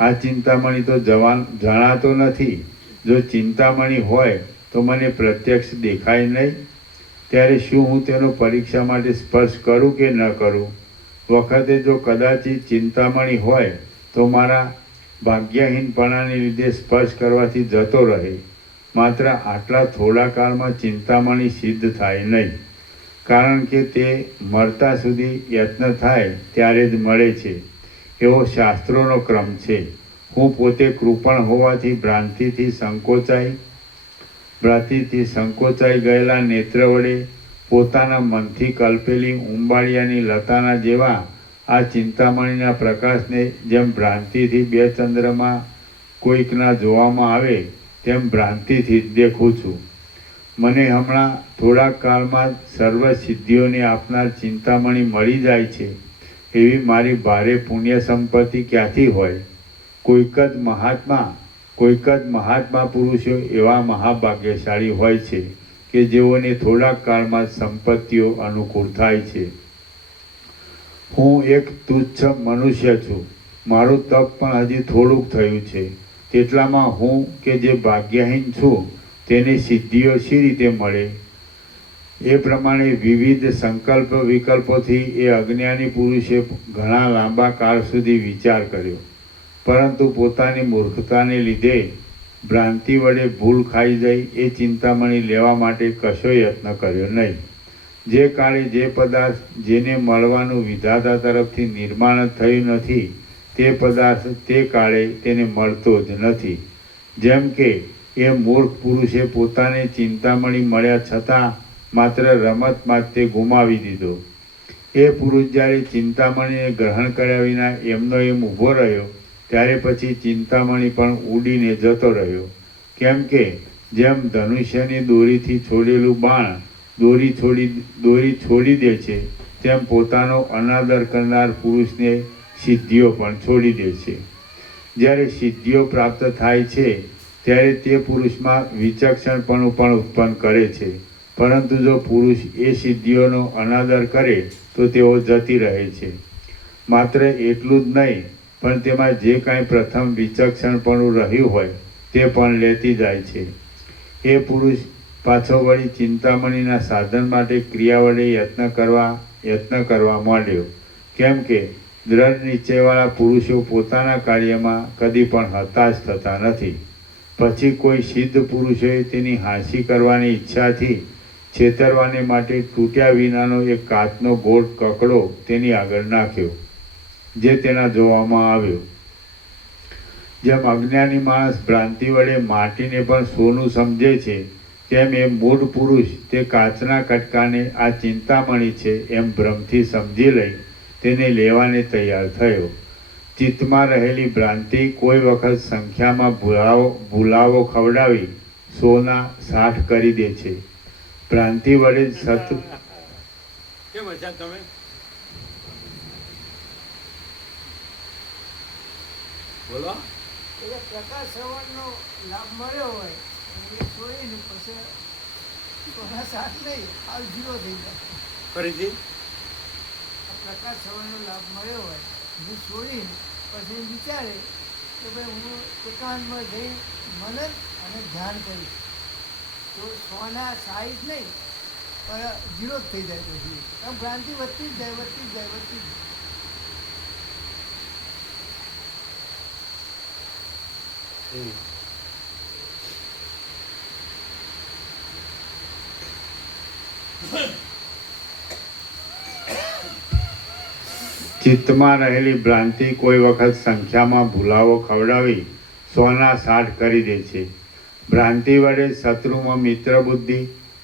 આ ચિંતામણી તો જણાતો નથી. જો ચિંતામણી હોય તો મને પ્રત્યક્ષ દેખાય નહીં, ત્યારે શું હું તેનો પરીક્ષા માટે સ્પર્શ કરું કે ન કરું? વખતે જો કદાચિત ચિંતામણી હોય તો મારા ભાગ્યહીનપણાને લીધે સ્પર્શ કરવાથી જતો રહે. માત્ર આટલા થોડા કાળમાં ચિંતામણી સિદ્ધ થાય નહીં, કારણ કે તે મરતા સુધી યત્ન થાય ત્યારે જ મળે છે, એવો શાસ્ત્રોનો ક્રમ છે. હું પોતે કૃપણ હોવાથી ભ્રાંતિથી સંકોચાઈ ગયેલા નેત્ર વડે પોતાના મનથી કલ્પેલી ઉંબાડિયાની લતાના જેવા આ ચિંતામણીના પ્રકાશને જેમ ભ્રાંતિથી બે ચંદ્રમાં કોઈકના જોવામાં આવે તેમ ભ્રાંતિથી જ દેખું છું. મને હમણાં થોડાક કાળમાં સર્વ સિદ્ધિઓને આપનાર ચિંતામણી મળી જાય છે, એવી મારી ભારે પુણ્ય સંપત્તિ ક્યાંથી હોય? કોઈક જ મહાત્મા પુરુષો એવા મહાભાગ્યશાળી હોય છે કે જેઓને થોડાક કાળમાં સંપત્તિઓ અનુકૂળ થાય છે. હું એક તુચ્છ મનુષ્ય છું. મારું તપ પણ હજી થોડુંક થયું છે. તેટલામાં હું કે જે ભાગ્યહીન છું તેને સિદ્ધિઓ શી રીતે મળે? એ પ્રમાણે વિવિધ સંકલ્પ વિકલ્પોથી એ અજ્ઞાની પુરુષે ઘણા લાંબા કાળ સુધી વિચાર કર્યો, પરંતુ પોતાની મૂર્ખતાને લીધે ભ્રાંતિ વડે ભૂલ ખાઈ જઈ એ ચિંતામણી લેવા માટે કશો યત્ન કર્યો નહીં. જે કાળે જે પદાર્થ જેને મળવાનું વિધાતા તરફથી નિર્માણ થયું નથી તે પદાર્થ તે કાળે તેને મળતો જ નથી. જેમ કે એ મૂર્ખ પુરુષે પોતાને ચિંતામણી મળ્યા છતાં માત્ર રમતમાં જ તે ગુમાવી દીધો. એ પુરુષ જ્યારે ચિંતામણીને ગ્રહણ કર્યા વિના એમનો એમ ઊભો રહ્યો ત્યારે પછી ચિંતામણી પણ ઉડીને જતો રહ્યો. કેમ કે જેમ ધનુષ્યની દોરીથી છોડેલું બાણ દોરી છોડી દે છે, તેમ પોતાનો અનાદર કરનાર પુરુષને સિદ્ધિઓ પણ છોડી દે છે. જ્યારે સિદ્ધિઓ પ્રાપ્ત થાય છે ત્યારે તે પુરુષમાં વિચક્ષણપણું પણ ઉત્પન્ન કરે છે, પરંતુ જો પુરુષ એ સિદ્ધિઓનો અનાદર કરે તો તેઓ જતી રહે છે. માત્ર એટલું જ નહીં, પણ તેમાં જે કાંઈ પ્રથમ વિચક્ષણપણું રહ્યું હોય તે પણ લેતી જાય છે. એ પુરુષ પાછો વળી ચિંતામણીના સાધન માટે ક્રિયા વડે યત્ન કરવા માંડ્યો. કેમ કે દ્રઢ નિશ્ચયવાળા પુરુષો પોતાના કાર્યમાં કદી પણ હતાશ થતા નથી. પછી કોઈ સિદ્ધ પુરુષોએ તેની હાંસી કરવાની ઈચ્છાથી છેતરવાને માટે તૂટ્યા વિનાનો એક કાચનો ગોળ કકડો તેની આગળ નાખ્યો, જે તેના જોવામાં આવ્યો. જેમ અજ્ઞાની માણસ ભ્રાંતિ વડે માટીને પણ સોનું સમજે છે, તેમ એ મૂળ પુરુષ તે કાચના કટકાને આ ચિંતામણી છે એમ ભ્રમથી સમજી લઈ તેને લેવાને તૈયાર થયો. ચિત્તમાં રહેલી ભ્રાંતિ કોઈ વખત સંખ્યામાં ભૂલાવો ખવડાવી સોના સાઠ કરી દે છે. ભ્રાંતિ વડે સત કેમ હતા તમે? બોલો. એટલે પ્રકાશ શ્રવણનો લાભ મળ્યો હોય એ છોડીને પછી સોના સાથ નહીં, હાલ 0 થઈ જાય. ફરીથી પ્રકાશ થવાનો લાભ મળ્યો હોય હું છોડી પછી વિચારે કે ભાઈ હું એકાંતમાં જઈ મનન અને ધ્યાન કરીશ તો 100 60 નહીં પણ 0 જ થઈ જાય પછી આમ ભ્રાંતિ વધતી જ જાય વધતી જ જાય વધતી જ જાય. ચિત્તમાં રહેલી ભ્રાંતિ કોઈ વખત સંખ્યામાં ભૂલાવો ખવડાવી 100 કરી દે છે. ભ્રાંતિ વડે શત્રુમાં મિત્ર બુદ્ધિ,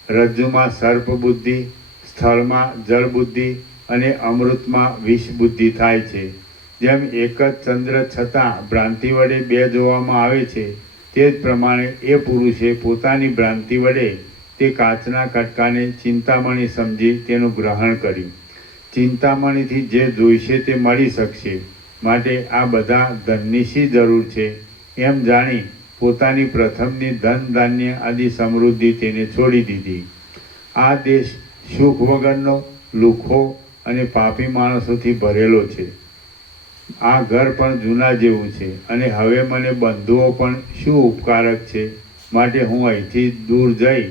રજ્જુમાં સર્પ બુદ્ધિ, સ્થળમાં જળ બુદ્ધિ અને અમૃતમાં વિષ બુદ્ધિ થાય છે. જેમ એક જ ચંદ્ર છતાં ભ્રાંતિ વડે 2 જોવામાં આવે છે, તે જ પ્રમાણે એ પુરુષે પોતાની ભ્રાંતિ વડે તે કાચના કટકાને ચિંતામણી સમજી તેનું ગ્રહણ કર્યું. ચિંતામણીથી જે જોઈશે તે મળી શકશે, માટે આ બધા ધનની શી જરૂર છે એમ જાણી પોતાની પ્રથમની ધન ધાન્ય આદિ સમૃદ્ધિ તેને છોડી દીધી. આ દેશ સુખ વગરનો, લુખ્ખો અને પાપી માણસોથી ભરેલો છે. આ ઘર પણ જૂના જેવું છે અને હવે મને બંધુઓ પણ શું ઉપકારક છે, માટે હું અહીંથી દૂર જઈ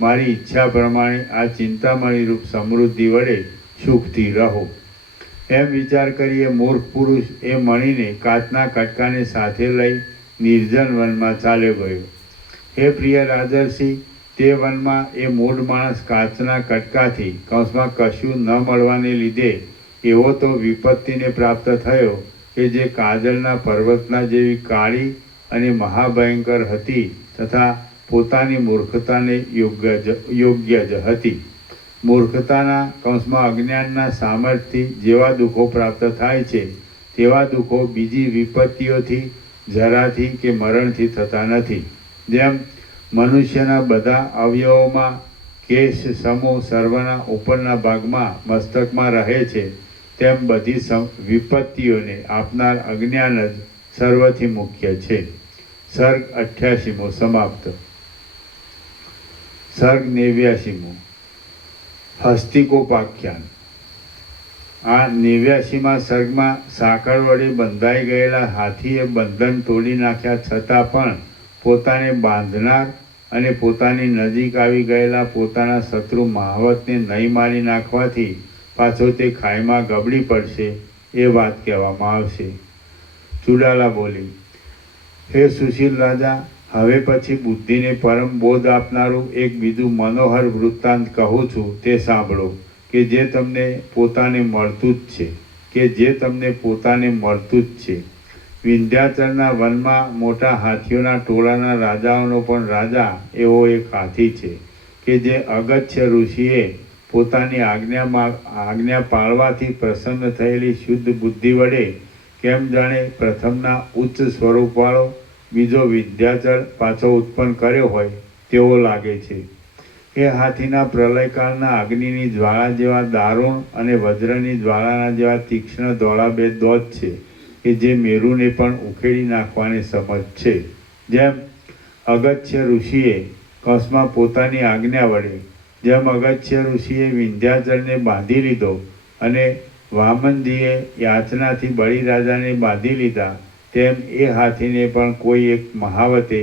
મારી ઈચ્છા પ્રમાણે આ ચિંતામણી રૂપ સમૃદ્ધિ વડે સુખથી રહો. એમ વિચાર કરીએ મૂર્ખ પુરુષ એ મણીને કાચના કટકાને સાથે લઈ નિર્જન વનમાં ચાલ્યો ગયો. હે પ્રિય રાજર્ષિ, તે વનમાં એ મૂઢ માણસ કાચના કટકાથી કૌંસમાં કશું ન મળવાને લીધે એવો તો વિપત્તિને પ્રાપ્ત થયો કે જે કાજલના પર્વતના જેવી કાળી અને મહાભયંકર હતી તથા પોતાની મૂર્ખતાને યોગ્ય જ હતી. મૂર્ખતાના કૌંસમાં અજ્ઞાનના સામર્થ્યથી જેવા દુઃખો પ્રાપ્ત થાય છે તેવા દુઃખો બીજી વિપત્તિઓથી, જરાથી કે મરણથી થતા નથી. જેમ મનુષ્યના બધા અવયવોમાં કેશ સમૂહ સર્વના ઉપરના ભાગમાં મસ્તકમાં રહે છે, તેમ બધી વિપત્તિઓને આપનાર અજ્ઞાન જ સર્વથી મુખ્ય છે. સર્ગ 88મો સમાપ્ત. સર્ગ 89મો હસ્તિકોપાખ્યાન. આ 89મા સર્ગમાં સાંકળ વડે બંધાઈ ગયેલા હાથીએ બંધન તોડી નાખ્યા છતાં પણ પોતાને બાંધનાર અને પોતાની નજીક આવી ગયેલા પોતાના શત્રુ મહાવતને નહીં મારી નાખવાથી પાછો તે ખાઈમાં ગબડી પડશે એ વાત કહેવામાં આવશે. ચુડાલા બોલી, હે સુશીલ રાજા, હવે પછી બુદ્ધિને પરમ બોધ આપનારું એક બીજું મનોહર વૃત્તાંત કહું છું, તે સાંભળો કે જે તમને પોતાને મળતું જ છે. વિંધ્યાચળના વનમાં મોટા હાથીઓના ટોળાના રાજાઓનો પણ રાજા એવો એક હાથી છે કે જે અગત્ય ઋષિએ પોતાની આજ્ઞા પાળવાથી પ્રસન્ન થયેલી શુદ્ધ બુદ્ધિ વડે કેમ જાણે પ્રથમના ઉચ્ચ સ્વરૂપવાળો બીજો વિંધ્યાચળ પાછો ઉત્પન્ન કર્યો હોય તેવો લાગે છે. એ હાથીના પ્રલયકાળના અગ્નિની જ્વાળા જેવા દારૂણ અને વજ્રની જ્વાળાના જેવા તીક્ષ્ણ ધોળા 2 દોત છે કે જે મેરુને પણ ઉખેડી નાખવાની સમજ છે. જેમ અગત્ય ઋષિએ કૌંસમાં પોતાની આજ્ઞા વડે વિંધ્યાચળને બાંધી લીધો અને વામનજીએ યાચનાથી બળીરાજાને બાંધી લીધા, તેમ એ હાથીને પણ કોઈ એક મહાવતે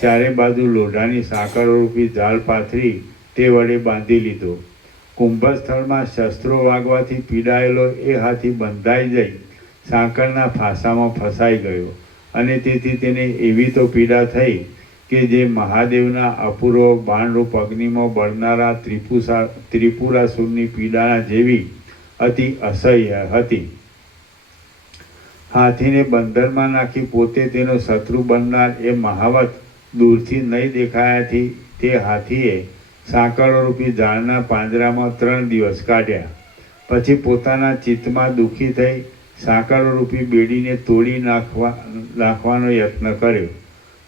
ચારે બાજુ લોઢાની સાંકળરૂપી જાળ પાથરી તે વડે બાંધી લીધો. કુંભસ્થળમાં શસ્ત્રો વાગવાથી પીડાયેલો એ હાથી બંધાઈ જઈ સાંકળના ફાંસામાં ફસાઈ ગયો અને તેથી તેને એવી તો પીડા થઈ કે જે મહાદેવના અપૂર્વ બાણરૂપ અગ્નિમાં બળનારા ત્રિપુરાસુરની પીડાના જેવી અતિ અસહ્ય હતી. હાથીને બંધનમાં નાખી પોતે તેનો શત્રુ બનનાર એ મહાવત દૂરથી નહીં દેખાયાથી તે હાથીએ સાંકળરૂપી જાળના પાંજરામાં 3 દિવસ કાઢ્યા. પછી પોતાના ચિત્તમાં દુઃખી થઈ સાંકળરૂપી બેડીને તોડી નાખવાનો યત્ન કર્યો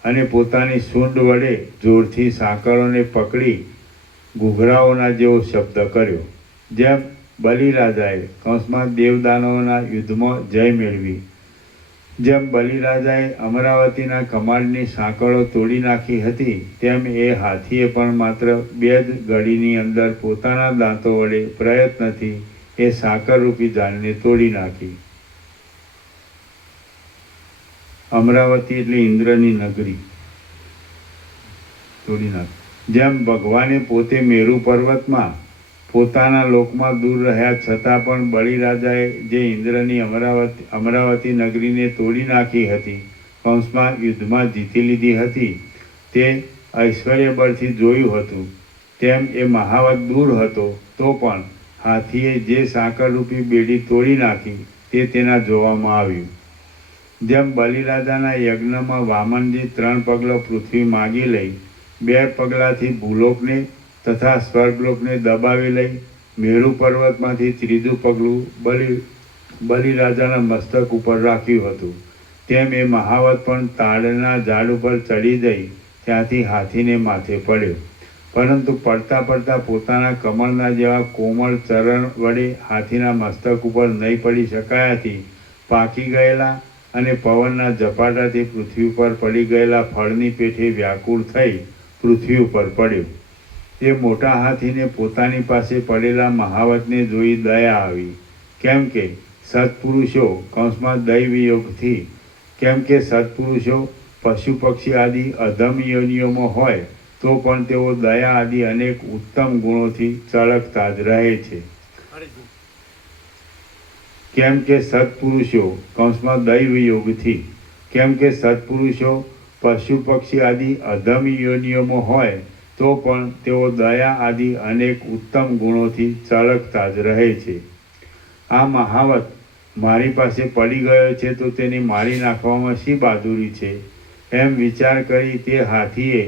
અને પોતાની સૂંઢ વડે જોરથી સાંકળોને પકડી ઘૂઘરાઓના જેવો શબ્દ કર્યો. જેમ બલિરાજાએ કૌંસમાં દેવદાનવોના યુદ્ધમાં જય મેળવી, જેમ બલિરાજાએ અમરાવતીના કમાડની સાંકળો તોડી નાખી હતી, તેમ એ હાથીએ પણ માત્ર 2 જ ઘડીની અંદર પોતાના દાંતો વડે પ્રયત્નથી એ સાકરરૂપી ઝાડને તોડી નાખી. અમરાવતી એટલે ઇન્દ્રની નગરી તોડી નાખી. જેમ ભગવાને પોતે મેરુ પર્વતમાં પોતાના લોકમાં દૂર રહ્યા છતાં પણ બલિરાજાએ જે ઇન્દ્રની અમરાવતી નગરીને તોડી નાખી હતી, કંસમાં યુદ્ધમાં જીતી લીધી હતી, તે ઐશ્વર્ય બળથી જોયું હતું, તેમ એ મહાવત દૂર હતો તો પણ હાથીએ જે સાકરરૂપી બેડી તોડી નાખી તે તેના જોવામાં આવ્યું. જેમ બલિરાજાના યજ્ઞમાં વામનજી 3 પગલો પૃથ્વી માગી લઈ 2 પગલાથી ભૂલોકને તથા સ્વર્ગલોકને દબાવી લઈ મેરુ પર્વતમાંથી 3જું પગલું બલિરાજાના મસ્તક ઉપર રાખ્યું હતું, તેમ એ મહાવત પણ તાડના ઝાડ ઉપર ચડી જઈ ત્યાંથી હાથીને માથે પડ્યો. પરંતુ પડતા પડતા પોતાના કમળના જેવા કોમળ ચરણ વડે હાથીના મસ્તક ઉપર નહીં પડી શકાયાથી પાકી ગયેલા અને પવનના ઝપાટાથી પૃથ્વી ઉપર પડી ગયેલા ફળની પેઠે વ્યાકુળ થઈ પૃથ્વી ઉપર પડ્યો. તે મોટા હાથીને પોતાની પાસે પડેલા મહાવતને જોઈ દયા આવી, કેમ કે સત્પુરુષો કંસમાં દૈવયોગથી પશુ પક્ષી આદિ અધમ યોનિઓમાં હોય તો પણ તેઓ દયા આદિ અનેક ઉત્તમ ગુણોથી ચળકતા જ રહે છે. કેમ કે સત્પુરુષો પશુ પક્ષી આદિ અધમ યોનિઓમાં હોય તો પણ તેઓ દયા આદિ અનેક ઉત્તમ ગુણોથી ચળકતા જ રહે છે. આ મહાવત મારી પાસે પડી ગયો છે તો તેને મારી નાખવામાં શી બહાદુરી છે, એમ વિચાર કરી તે હાથીએ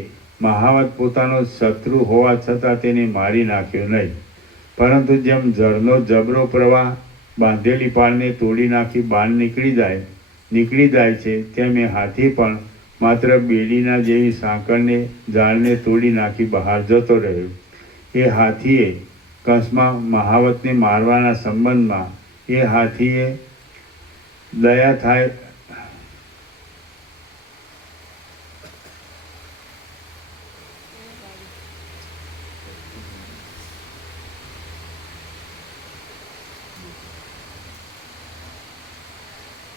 મહાવત પોતાનો શત્રુ હોવા છતાં તેને મારી નાખ્યો નહીં, પરંતુ જેમ જળનો જબરો પ્રવાહ બાંધેલી પાળને તોડી નાખી બહાર નીકળી જાય છે, તેમ એ હાથી પણ માત્ર બેડીના જેવી સાંકળને ઝાડને તોડી નાખી બહાર જતો રહ્યો. એ હાથીએ કંસમાં મહાવતને મારવાના સંબંધમાં એ હાથીએ દયા થાય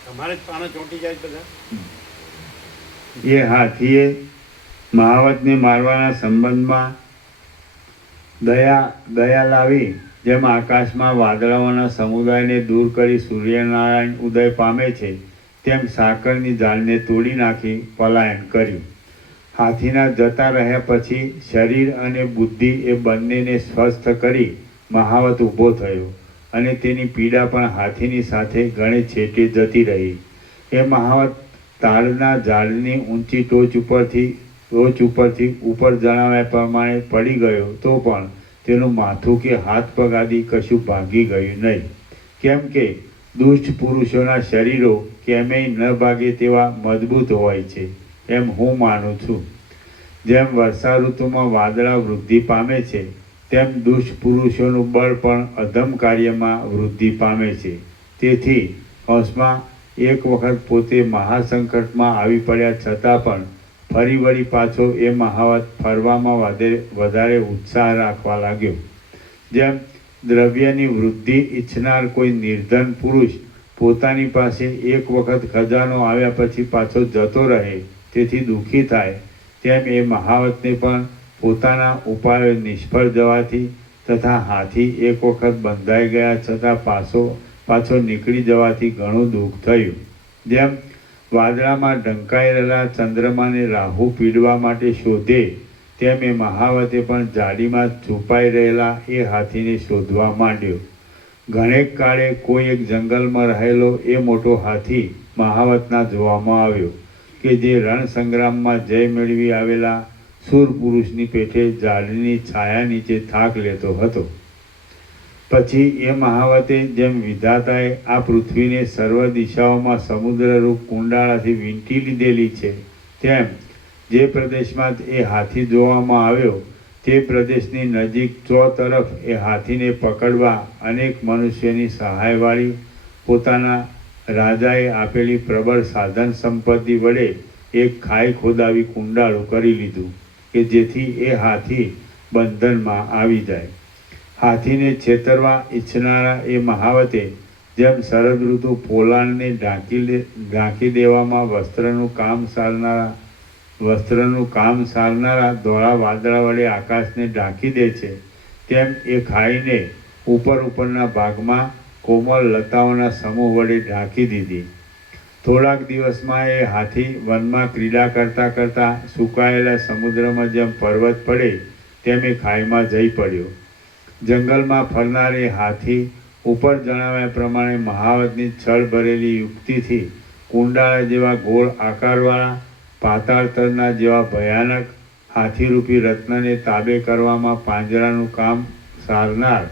તમારે જ પાના ચોંટી જાય બધા. એ હાથીએ મહાવતને મારવાના સંબંધમાં દયા લાવી જેમ આકાશમાં વાદળાઓના સમુદાયને દૂર કરી સૂર્યનારાયણ ઉદય પામે છે, તેમ સાકરની ઝાડને તોડી નાખી પલાયન કર્યું. હાથીના જતા રહ્યા પછી શરીર અને બુદ્ધિ એ બંનેને સ્વસ્થ કરી મહાવત ઊભો થયો અને તેની પીડા પણ હાથીની સાથે ઘણે છેટે જતી રહી. એ મહાવત તાડના ઝાડની ઊંચી ટોચ ઉપરથી ઉપર જણાવ્યા પ્રમાણે પડી ગયો તો પણ તેનું માથું કે હાથ પગ આદિ કશું ભાગી ગયું નહીં, કેમ કે દુષ્ટ પુરુષોના શરીરો કેમેય ન ભાગે તેવા મજબૂત હોય છે, એમ હું માનું છું. જેમ વર્ષા ઋતુમાં વાદળા વૃદ્ધિ પામે છે, તેમ દુષ્ટ પુરુષોનું બળ પણ અધમ કાર્યમાં વૃદ્ધિ પામે છે. તેથી કંસમાં એક વખત પોતે મહાસંકટમાં આવી પડ્યા છતાં પણ ફરી વળી પાછો એ મહાવત ફરવામાં વધારે ઉત્સાહ રાખવા લાગ્યો. જેમ દ્રવ્યની વૃદ્ધિ ઈચ્છનાર કોઈ નિર્ધન પુરુષ પોતાની પાસે એક વખત ખજાનો આવ્યા પછી પાછો જતો રહે તેથી દુઃખી થાય, તેમ એ મહાવતને પણ પોતાના ઉપાયો નિષ્ફળ જવાથી તથા હાથી એક વખત બંધાઈ ગયા છતાં પાછો નીકળી જવાથી ઘણું દુઃખ થયું. જેમ વાદળામાં ઢંકાઈ રહેલા ચંદ્રમાને રાહુ પીડવા માટે શોધે, તેમ એ મહાવતે પણ જાડીમાં છુપાઈ રહેલા એ હાથીને શોધવા માંડ્યો. ઘણેક કાળે કોઈ એક જંગલમાં રહેલો એ મોટો હાથી મહાવતના જોવામાં આવ્યો કે જે રણ સંગ્રામમાં જય મેળવી આવેલા શૂર પુરુષની પેઠે ઝાડની છાયા નીચે થાક લેતો હતો. પછી એ મહાવતે જેમ વિધાતાએ આ પૃથ્વીને સર્વ દિશાઓમાં સમુદ્રરૂપ કુંડાળાથી વીંટી લીધેલી છે, તેમ જે પ્રદેશમાં એ હાથી જોવામાં આવ્યો તે પ્રદેશની નજીક ચોતરફ એ હાથીને પકડવા અનેક મનુષ્યની સહાયવાળી પોતાના રાજાએ આપેલી પ્રબળ સાધન સંપત્તિ વડે એક ખાઈ ખોદાવી કુંડાળું કરી લીધું કે જેથી એ હાથી બંધનમાં આવી જાય. હાથીને છેતરવા ઈચ્છનારા એ મહાવતે જેમ શરદ ઋતુ પોલાણને ઢાંકી દેવામાં વસ્ત્રનું કામ સારનારા ધોળા વાદળા વડે આકાશને ઢાંકી દે છે, તેમ એ ખાઈને ઉપરના ભાગમાં કોમળ લતાઓના સમૂહ વડે ઢાંકી દીધી. થોડાક દિવસમાં એ હાથી વનમાં ક્રીડા કરતાં કરતાં સુકાયેલા સમુદ્રમાં જેમ પર્વત પડે તેમ એ ખાઈમાં જઈ પડ્યો. જંગલમાં ફરનાર એ હાથી ઉપર જણાવ્યા પ્રમાણે મહાવતની છળ ભરેલી યુક્તિથી કુંડાળા જેવા ગોળ આકારવાળા પાતાળ તળના જેવા ભયાનક હાથીરૂપી રત્નને તાબે કરવામાં પાંજરાનું કામ સારનાર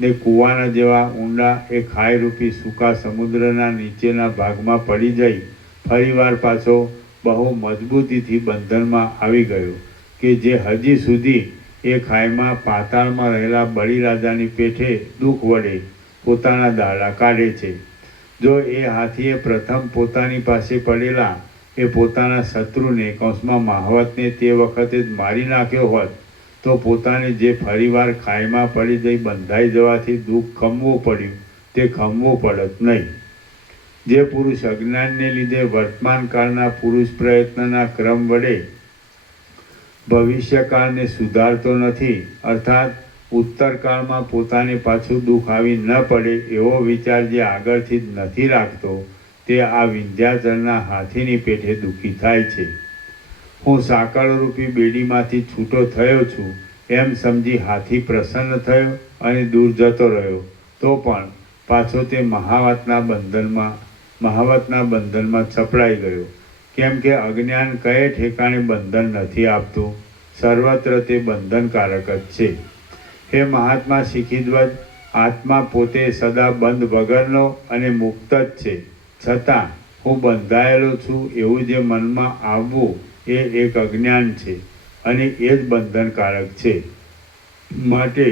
ને કૂવાના જેવા ઊંડા એ ખાઈરૂપી સૂકા સમુદ્રના નીચેના ભાગમાં પડી જઈ ફરીવાર પાછો બહુ મજબૂતીથી બંધનમાં આવી ગયો કે જે હજી સુધી એ ખાઈમાં પાતાળમાં રહેલા બળીરાજાની પેઠે દુઃખ વડે પોતાના દાડા કાઢે છે. જો એ હાથીએ પ્રથમ પોતાની પાસે પડેલા એ પોતાના શત્રુને મહાવતને તે વખતે જ મારી નાખ્યો હોત તો પોતાને જે ફરીવાર ખાઈમાં પડી જઈ બંધાઈ જવાથી દુઃખ ખમવું પડ્યું તે ખમવું પડત નહીં. જે પુરુષ અજ્ઞાનને લીધે વર્તમાન કાળના પુરુષ પ્રયત્નના ક્રમ વડે ભવિષ્યકાળને સુધારતો નથી, અર્થાત ઉત્તરકાળમાં પોતાને પાછું દુઃખ આવી ન પડે એવો વિચાર જે આગળથી જ નથી રાખતો તે આ વિંધ્યાચળના હાથીની પેઠે દુઃખી થાય છે. હું સાંકળરૂપી બેડીમાંથી છૂટો થયો છું એમ સમજી હાથી પ્રસન્ન થયો અને દૂર જતો રહ્યો, તો પણ પાછો તે મહાવતના બંધનમાં છપડાઈ ગયો, કેમ કે અજ્ઞાન કયે ઠેકાણે બંધન નથી આપતું, સર્વત્ર તે બંધનકારક જ છે. હે મહાત્મા શિખીધ્વજ, આત્મા પોતે સદા બંધ વગરનો અને મુક્ત જ છે, છતાં હું બંધાયેલો છું એવું જે મનમાં આવવું એ એક અજ્ઞાન છે અને એ જ બંધનકારક છે. માટે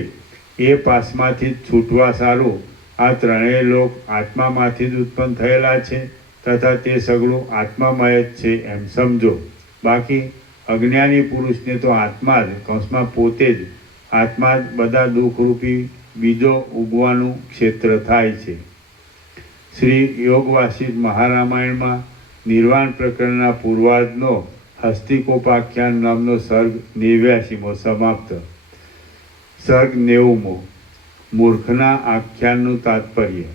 એ પાસમાંથી જ છૂટવા સારું આ ત્રણેય લોક આત્મામાંથી જ ઉત્પન્ન થયેલા છે તથા તે સગળું આત્મામય જ છે એમ સમજો. બાકી અજ્ઞાની પુરુષને તો આત્મા જ પોતે જ આત્મા જ બધા દુઃખરૂપી બીજો ઉગવાનું ક્ષેત્ર થાય છે. શ્રી યોગવાસિષ્ઠ મહારામાયણમાં નિર્વાણ પ્રકરણના પૂર્વાર્ધનો હસ્તિકોપાખ્યાન નામનો સર્ગ 89મો સમાપ્ત. સર્ગ 90મો મૂર્ખના આખ્યાનનું તાત્પર્ય.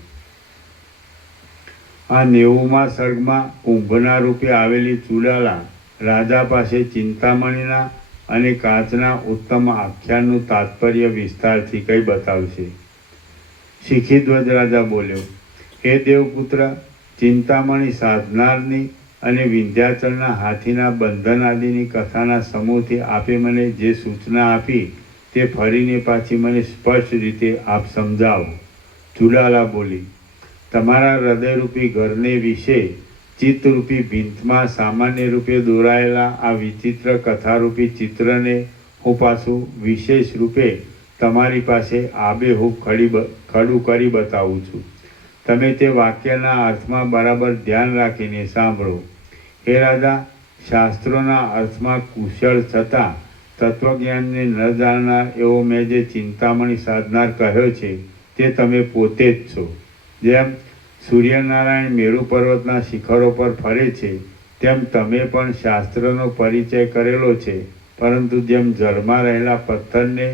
આ 90મા સર્ગમાં કુંભના રૂપે આવેલી ચુડાલા રાજા પાસે ચિંતામણીના અને કાચના ઉત્તમ આખ્યાનનું તાત્પર્ય વિસ્તારથી કંઈ બતાવશે. શિખીધ્વજ રાજા બોલ્યો, હે દેવપુત્ર, ચિંતામણી સાધનારની અને વિંધ્યાચળના હાથીના બંધન આદિની કથાના સમૂહથી આપે મને જે સૂચના આપી તે ફરીને પાછી મને સ્પષ્ટ રીતે આપ સમજાવો. ચુડાલા બોલી, તમારા હૃદયરૂપી ઘરને વિશે ચિત્તરૂપી ભીંતમાં સામાન્ય રૂપે દોરાયેલા આ વિચિત્ર કથારૂપી ચિત્રને હું પાછું વિશેષ રૂપે તમારી પાસે આબેહૂબ ખડું કરી બતાવું છું. તમે તે વાક્યના અર્થમાં બરાબર ધ્યાન રાખીને સાંભળો. હે રાજા, શાસ્ત્રોના અર્થમાં કુશળ છતાં તત્વજ્ઞાનને ન જાણનાર એવો મેં જે ચિંતામણી સાધનાર કહ્યો છે તે તમે પોતે જ છો. જેમ સૂર્યનારાયણ મેરુ પર્વતના શિખરો પર ફરે છે તેમ તમે પણ શાસ્ત્રનો પરિચય કરેલો છે, પરંતુ જેમ જળમાં રહેલા પથ્થરને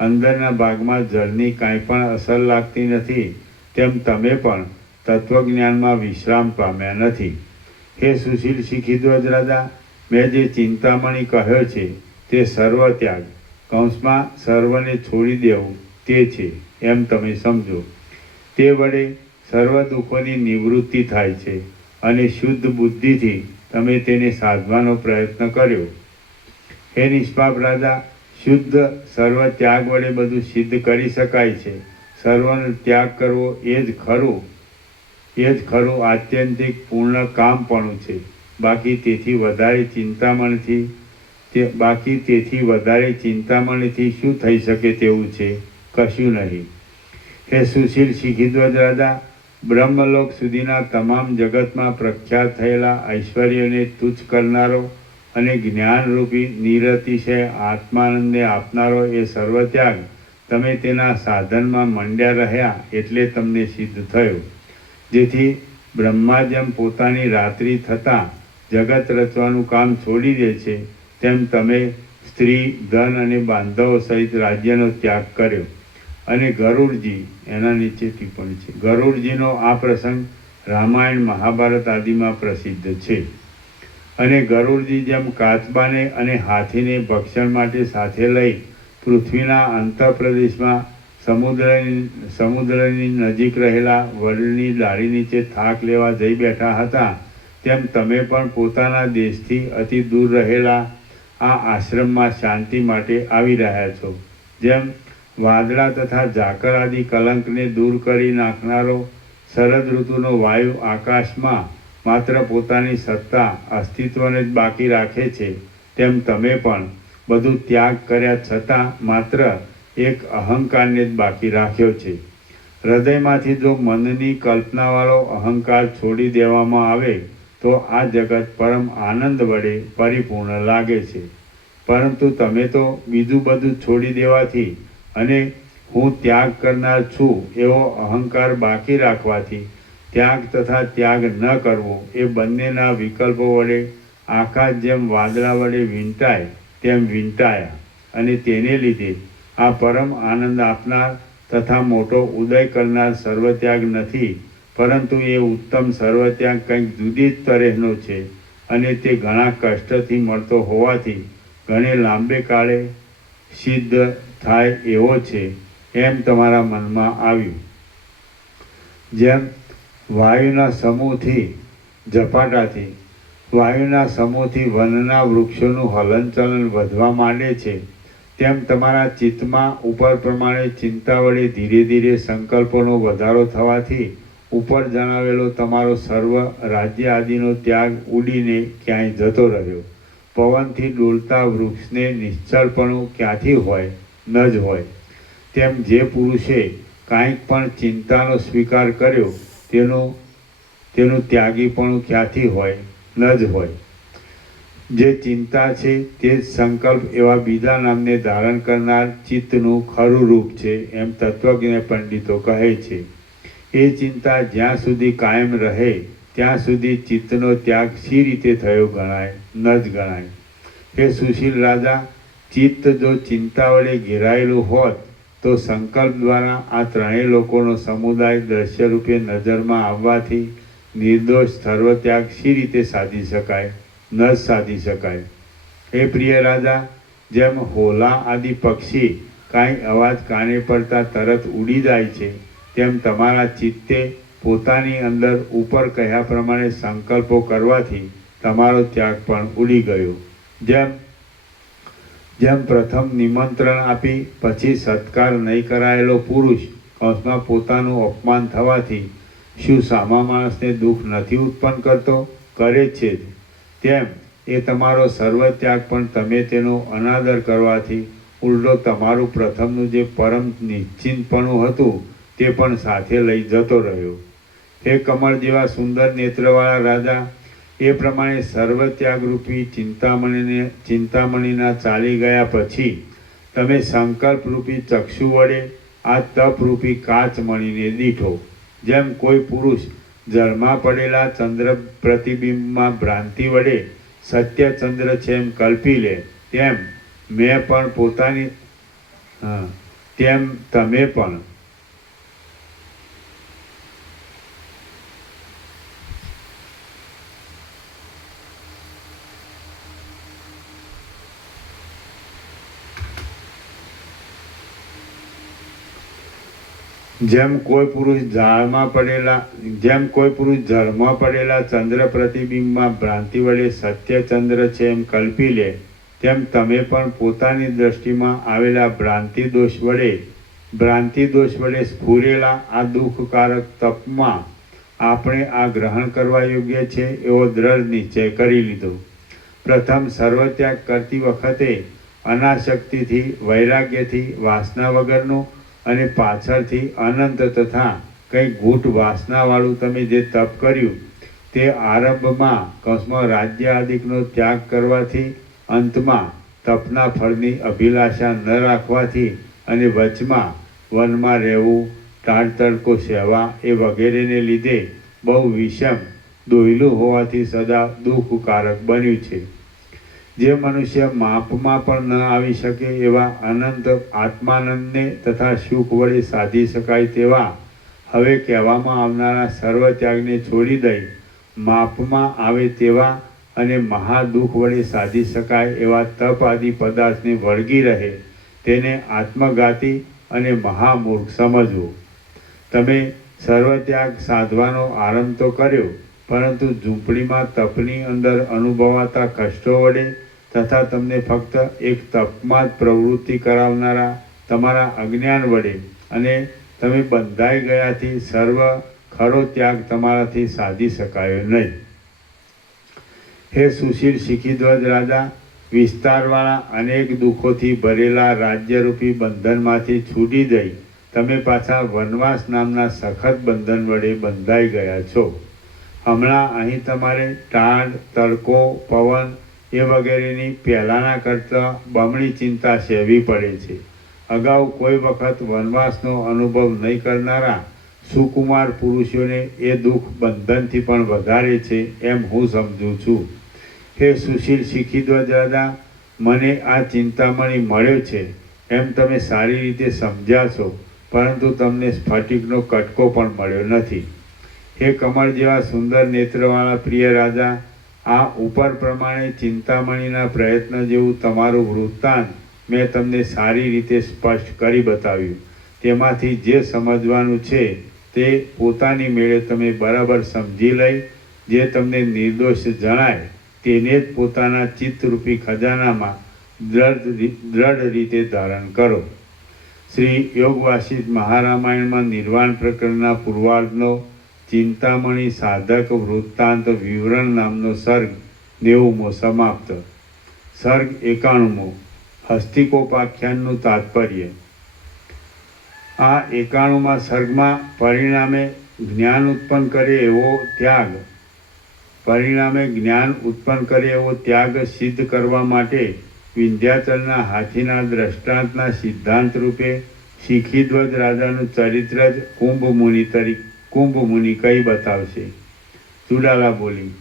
અંદરના ભાગમાં જળની કાંઈ પણ અસર લાગતી નથી તેમ તમે પણ તત્વજ્ઞાનમાં વિશ્રામ પામ્યા નથી. હે સુશીલ શિખીધ્વજ રાજા, મેં જે ચિંતામણી કહ્યો છે તે સર્વત્યાગ સર્વને છોડી દેવું તે છે એમ તમે સમજો. તે વડે સર્વ દુઃખોની નિવૃત્તિ થાય છે અને શુદ્ધ બુદ્ધિથી તમે તેને સાધવાનો પ્રયત્ન કર્યો. હે નિષ્પાપ રાજા, શુદ્ધ સર્વ ત્યાગ વડે બધું સિદ્ધ કરી શકાય છે. સર્વનો ત્યાગ કરવો એ જ ખરું આત્યંતિક પૂર્ણ કામપણું છે. બાકી તેથી વધારે ચિંતામણીથી શું થઈ શકે તેવું છે? કશું નહીં. હે સુશીલ શિખીધ્વજ રાજા, બ્રહ્મલોક સુધીના તમામ જગતમાં પ્રખ્યાત થયેલા ઐશ્વર્યને તુચ્છ કરનારો અને જ્ઞાનરૂપી નિરતિશય આત્માનંદને આપનારો એ સર્વત્યાગ તમે તેના સાધનમાં મંડ્યા રહ્યા એટલે તમને સિદ્ધ થયું. જેથી બ્રહ્મા જેમ પોતાની રાત્રિ થતાં જગત રચવાનું કામ છોડી દે છે, તેમ તમે સ્ત્રી, ધન અને બાંધવો સહિત રાજ્યનો ત્યાગ કર્યો. અને ગરુડજી, એના નીચે ટિપ્પણી છે, ગરુડજીનો આ પ્રસંગ રામાયણ, મહાભારત આદિમાં પ્રસિદ્ધ છે. અને ગરુડજી જેમ કાચબાને અને હાથીને ભક્ષણ માટે સાથે લઈ પૃથ્વીના અંતઃપ્રદેશમાં સમુદ્રની નજીક રહેલા વડની ડાળી નીચે થાક લેવા જઈ બેઠા હતા, તેમ તમે પણ પોતાના દેશથી અતિ દૂર રહેલા આ આશ્રમમાં શાંતિ માટે આવી રહ્યા છો. જેમ વાદળા તથા ઝાકર આદિ કલંકને દૂર કરી નાખનારો શરદ ઋતુનો વાયુ આકાશમાં માત્ર પોતાની સત્તા, અસ્તિત્વને જ બાકી રાખે છે, તેમ તમે પણ બધું ત્યાગ કર્યા છતાં માત્ર એક અહંકારને જ બાકી રાખ્યો છે. હૃદયમાંથી જો મનની કલ્પનાવાળો અહંકાર છોડી દેવામાં આવે તો આ જગત પરમ આનંદ વડે પરિપૂર્ણ લાગે છે. પરંતુ તમે તો બીજું બધું છોડી દેવાથી અને હું ત્યાગ કરનાર છું એવો અહંકાર બાકી રાખવાથી ત્યાગ તથા ત્યાગ ન કરવો એ બંનેના વિકલ્પો વડે આકાશ જેમ વાદળા વડે વીંટાય તેમ વીંટાયા. અને તેને લીધે આ પરમ આનંદ આપનાર તથા મોટો ઉદય કરનાર સર્વત્યાગ નથી, પરંતુ એ ઉત્તમ સર્વત્યાગ કંઈક જુદી જ તરહનો છે અને તે ઘણા કષ્ટથી મળતો હોવાથી ઘણે લાંબે કાળે સિદ્ધ થાય એવો છે એમ તમારા મનમાં આવ્યું. જેમ વાયુના સમૂહથી વનના વૃક્ષોનું હલનચલન વધવા માંડે છે, તેમ તમારા ચિત્તમાં ઉપર પ્રમાણે ચિંતા વડે ધીરે ધીરે સંકલ્પોનો વધારો થવાથી ઉપર જણાવેલો તમારો સર્વ રાજ્ય આદિનો ત્યાગ ઉડીને ક્યાંય જતો રહ્યો. પવનથી ડોલતા વૃક્ષને નિશ્ચળપણું ક્યાંથી હોય? ન જ હોય. તેમ જે પુરુષે કાંઈક પણ ચિંતાનો સ્વીકાર કર્યો તેનું ત્યાગીપણું ક્યાંથી હોય? ન જ હોય. જે ચિંતા છે તે જ સંકલ્પ એવા બીજા નામને ધારણ કરનાર ચિત્તનું ખરું રૂપ છે એમ તત્વજ્ઞ પંડિતો કહે છે. એ ચિંતા જ્યાં સુધી કાયમ રહે ત્યાં સુધી ચિત્તનો ત્યાગ શી રીતે થયો ગણાય? ન જ ગણાય. હે સુશીલ રાજા, ચિત્ત જો ચિંતા વડે ઘેરાયેલું હોત તો સંકલ્પ દ્વારા આ ત્રણેય લોકોનો સમુદાય દ્રશ્ય રૂપે નજરમાં આવવાથી નિર્દોષ સર્વત્યાગ શી રીતે સાધી શકાય? ન જ સાધી શકાય. હે પ્રિય રાજા, જેમ હોલા આદિ પક્ષી કાંઈ અવાજ કાને પડતા તરત ઉડી જાય છે, તેમ તમારા ચિત્તે પોતાની અંદર ઉપર કહ્યા પ્રમાણે સંકલ્પો કરવાથી તમારો ત્યાગ પણ ઉડી ગયો. જેમ પ્રથમ નિમંત્રણ આપી પછી સત્કાર નહીં કરાયેલો પુરુષ કૌંસમાં પોતાનું અપમાન થવાથી શું સામા માણસને દુઃખ નથી ઉત્પન્ન કરતો? કરે છે જ. તેમ એ તમારો સર્વત્યાગ પણ તમે તેનો અનાદર કરવાથી ઉલટો તમારું પ્રથમનું જે પરમ નિશ્ચિંતપણું હતું તે પણ સાથે લઈ જતો રહ્યો. હે કમળ જેવા સુંદર નેત્રવાળા રાજા, એ પ્રમાણે સર્વત્યાગરૂપી ચિંતામણીના ચાલી ગયા પછી તમે સંકલ્પરૂપી ચક્ષુ વડે આ તપરૂપી કાચમણીને દીઠો. જેમ કોઈ પુરુષ જળમાં પડેલા ચંદ્ર પ્રતિબિંબમાં ભ્રાંતિ વડે સત્ય ચંદ્ર છે એમ કલ્પી લે, તેમ તમે પણ જેમ કોઈ પુરુષ જળમાં પડેલા ચંદ્ર પ્રતિબિંબમાં ભ્રાંતિ વડે સત્ય ચંદ્ર છે એમ કલ્પી લે, તેમ તમે પણ પોતાની દ્રષ્ટિમાં આવેલા ભ્રાંતિ દોષ વડે સ્ફુરેલા આ દુઃખકારક તપમાં આપણે આ ગ્રહણ કરવા યોગ્ય છે એવો દ્રઢ નિશ્ચય કરી લીધો. પ્રથમ સર્વત્યાગ કરતી વખતે અનાસક્તિથી, વૈરાગ્યથી, વાસના વગરનું અને પાછળથી અનંત તથા કંઈ ગૂઢ વાસનાવાળું તમે જે તપ કર્યું તે આરંભમાં કૌંસમાં રાજ્ય આદિકનો ત્યાગ કરવાથી, અંતમાં તપના ફળની અભિલાષા ન રાખવાથી અને વચમાં વનમાં રહેવું, ટાઢ તડકો સહેવા એ વગેરેને લીધે બહુ વિષમ દોયલું હોવાથી સદા દુઃખકારક બન્યું છે. જે મનુષ્ય માપમાં પણ ન આવી શકે એવા અનંત આત્માનંદને તથા સુખ વડે સાધી શકાય તેવા હવે કહેવામાં આવનારા સર્વ ત્યાગને છોડી દઈ માપમાં આવે તેવા અને મહાદુઃખ વડે સાધી શકાય એવા તપ આદિ પદાર્થને વળગી રહે તેને આત્મઘાતી અને મહામૂર્ખ સમજવું. તમે સર્વત્યાગ સાધવાનો આરંભ તો કર્યો, પરંતુ ઝૂંપડીમાં તપની અંદર અનુભવાતા કષ્ટો વડે તથા તમને ફક્ત એક તપમાં જ પ્રવૃત્તિ કરાવનારા તમારા અજ્ઞાન વડે અને તમે બંધાઈ ગયાથી સર્વ ખરો ત્યાગ તમારાથી સાધી શકાયો નહીં. હે સુશીલ શિખીધ્વજ રાજા, વિસ્તારવાળા અનેક દુઃખોથી ભરેલા રાજ્યરૂપી બંધનમાંથી છૂટી દઈ તમે પાછા વનવાસ નામના સખત બંધન વડે બંધાઈ ગયા છો. હમણાં અહીં તમારે ટાઢ, તડકો, પવન એ વગેરેની પહેલાંના કરતાં બમણી ચિંતા સહેવી પડે છે. અગાઉ કોઈ વખત વનવાસનો અનુભવ નહીં કરનારા સુકુમાર પુરુષોને એ દુઃખ બંધનથી પણ વધારે છે એમ હું સમજું છું. હે સુશીલ શિખીધ્વજ રાજા, મને આ ચિંતામણી મળ્યો છે એમ તમે સારી રીતે સમજ્યા છો, પરંતુ તમને સ્ફટિકનો કટકો પણ મળ્યો નથી. હે કમળ જેવા સુંદર નેત્રવાળા પ્રિય રાજા, આ ઉપર પ્રમાણે ચિંતામણીના પ્રયત્ન જેવું તમારું વૃત્તાંત મેં તમને સારી રીતે સ્પષ્ટ કરી બતાવ્યું. તેમાંથી જે સમજવાનું છે તે પોતાની મેળે તમે બરાબર સમજી લઈ જે તમને નિર્દોષ જણાય તેને જ પોતાના ચિત્તરૂપી ખજાનામાં દ્રઢ રીતે ધારણ કરો. શ્રી યોગ વાસિષ્ઠ મહારામાયણમાં નિર્વાણ પ્રકરણના પૂર્વાર્ધનો ચિંતામણી સાધક વૃત્તાંત વિવરણ નામનો સર્ગ 90મો સમાપ્ત. સર્ગ 91મો હસ્તિકોપાખ્યાનનું તાત્પર્ય. આ 91મા સર્ગમાં પરિણામે જ્ઞાન ઉત્પન્ન કરે એવો ત્યાગ સિદ્ધ કરવા માટે વિંધ્યાચલના હાથીના દ્રષ્ટાંતના સિદ્ધાંત રૂપે શિખીધ્વજ રાજાનું ચરિત્ર જ કુંભ મુનિ કહી બતાવશે. ચુડાલા બોલી,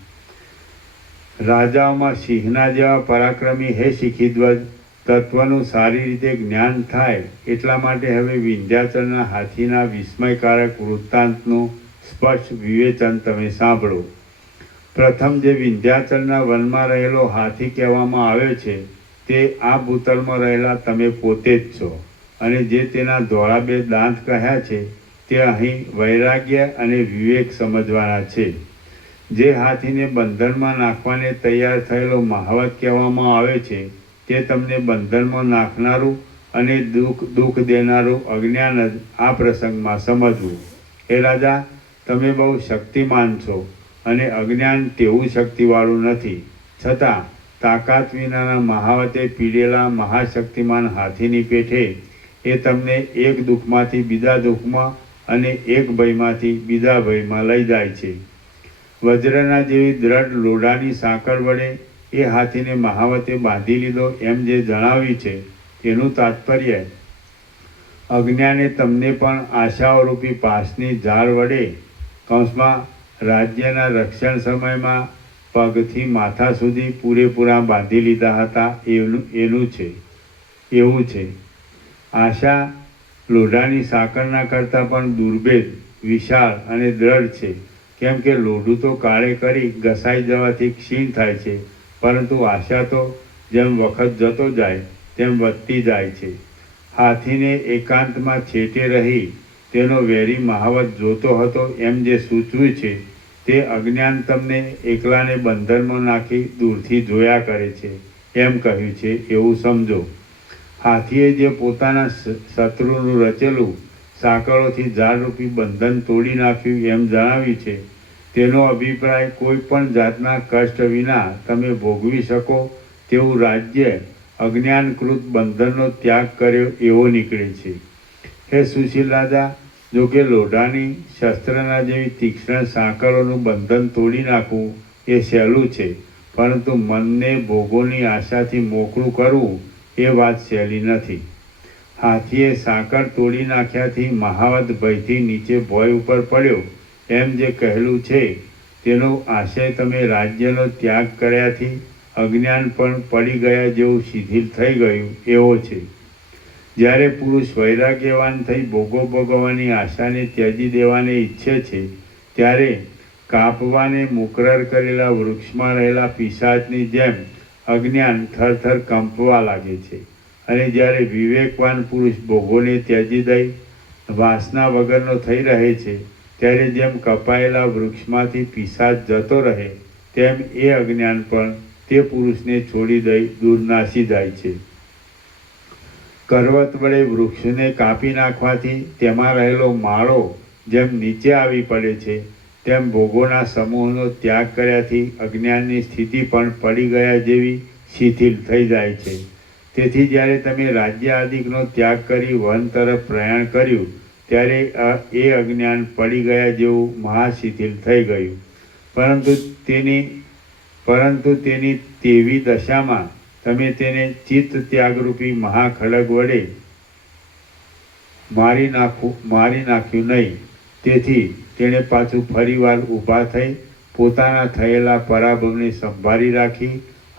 રાજાઓમાં સિંહના જેવા પરાક્રમી હે શિખીધ્વજ, તત્વનું સારી રીતે જ્ઞાન થાય એટલા માટે હવે વિંધ્યાચલના હાથીના વિસ્મયકારક વૃત્તાંતનું સ્પષ્ટ વિવેચન તમે સાંભળો. પ્રથમ જે વિંધ્યાચલના વનમાં રહેલો હાથી કહેવામાં આવ્યો છે તે આ ભૂતળમાં રહેલા તમે પોતે જ છો, અને જે તેના ધોળા 2 દાંત કહ્યા છે તે અહીં વૈરાગ્ય અને વિવેક સમજવાના છે. જે હાથીને બંધનમાં નાખવાને તૈયાર થયેલો મહાવત કહેવામાં આવે છે તે તમને બંધનમાં નાખનારું અને દુઃખ દેનારું અજ્ઞાન જ આ પ્રસંગમાં સમજવું. હે રાજા, તમે બહુ શક્તિમાન છો અને અજ્ઞાન તેવું શક્તિવાળું નથી, છતાં તાકાત વિનાના મહાવતે પીડેલા મહાશક્તિમાન હાથીની પેઠે એ તમને એક દુઃખમાંથી બીજા દુઃખમાં અને એક ભયમાંથી બીજા ભયમાં લઈ જાય છે. વજ્રના જેવી દ્રઢ લોઢાની સાંકળ વડે એ હાથીને મહાવતે બાંધી લીધો એમ જે જણાવ્યું છે તેનું તાત્પર્ય, અજ્ઞાને તમને પણ આશાઓરૂપી પાસની ઝાડ વડે કૌંસમાં રાજ્યના રક્ષણ સમયમાં પગથી માથા સુધી પૂરેપૂરા બાંધી લીધા હતા એવું છે. આશા લોઢાની સાંકળના કરતાં પણ દુર્ભેદ, વિશાળ અને દ્રઢ છે. કેમ કે લોઢું તો કાળે કરી ઘસાઈ જવાથી ક્ષીણ થાય છે, પરંતુ આશા તો જેમ વખત જતો જાય તેમ વધતી જાય છે. હાથીને એકાંતમાં છેટે રહી તેનો વેરી મહાવત જોતો હતો એમ જે સૂચવ્યું છે તે અજ્ઞાન તમને એકલાને બંધનમાં નાખી દૂરથી જોયા કરે છે એમ કહ્યું છે એવું સમજો. હાથીએ જે પોતાના શત્રુનું રચેલું સાંકળોથી ઝાડરૂપી બંધન તોડી નાખ્યું એમ જણાવ્યું છે તેનો અભિપ્રાય કોઈ પણ જાતના કષ્ટ વિના તમે ભોગવી શકો તેવું રાજ્ય અજ્ઞાનકૃત બંધનનો ત્યાગ કર્યો એવો નીકળે છે. હે સુશીલ રાજા, જોકે લોઢાની શસ્ત્રના જેવી તીક્ષ્ણ સાંકળોનું બંધન તોડી નાખવું એ સહેલું છે, પરંતુ મનને ભોગોની આશાથી મોકળું કરવું એ વાત સહેલી નથી. હાથીએ સાકર તોડી નાખ્યાથી મહાવત ભયથી નીચે ભોય ઉપર પડ્યો એમ જે કહેલું છે તેનો આશય તમે રાજ્યનો ત્યાગ કર્યાથી અજ્ઞાન પણ પડી ગયા જેવું શિથિલ થઈ ગયું એવો છે. જ્યારે પુરુષ વૈરાગ્યવાન થઈ ભોગો ભોગવવાની આશાને ત્યજી દેવાને ઈચ્છે છે ત્યારે કાપવાને મુકરર કરેલા વૃક્ષમાં રહેલા પિશાચની જેમ અજ્ઞાન થરથર કંપવા લાગે છે. અને જ્યારે વિવેકવાન પુરુષ ભોગોને ત્યજી દઈ વાસના વગરનો થઈ રહે છે ત્યારે જેમ કપાયેલા વૃક્ષમાંથી પિશાચ જતો રહે તેમ એ અજ્ઞાન પણ તે પુરુષને છોડી દઈ દૂર નાસી જાય છે. કરવત વડે વૃક્ષને કાપી નાખવાથી તેમાં રહેલો માળો જેમ નીચે આવી પડે છે તેમ ભોગોના સમૂહનો ત્યાગ કર્યાથી અજ્ઞાનની સ્થિતિ પણ પડી ગયા જેવી શિથિલ થઈ જાય છે. તેથી જ્યારે તમે રાજ્ય આદિકનો ત્યાગ કરી વન તરફ પ્રયાણ કર્યું ત્યારે એ અજ્ઞાન પડી ગયા જેવું મહાશિથિલ થઈ ગયું. પરંતુ તેની તેવી દશામાં તમે તેને ચિત્ત ત્યાગરૂપી મહાખડગ વડે મારી નાખ્યું નહીં. તેથી તેણે પાછું ફરીવાર ઊભા થઈ પોતાના થયેલા પરાભવને સંભાળી રાખી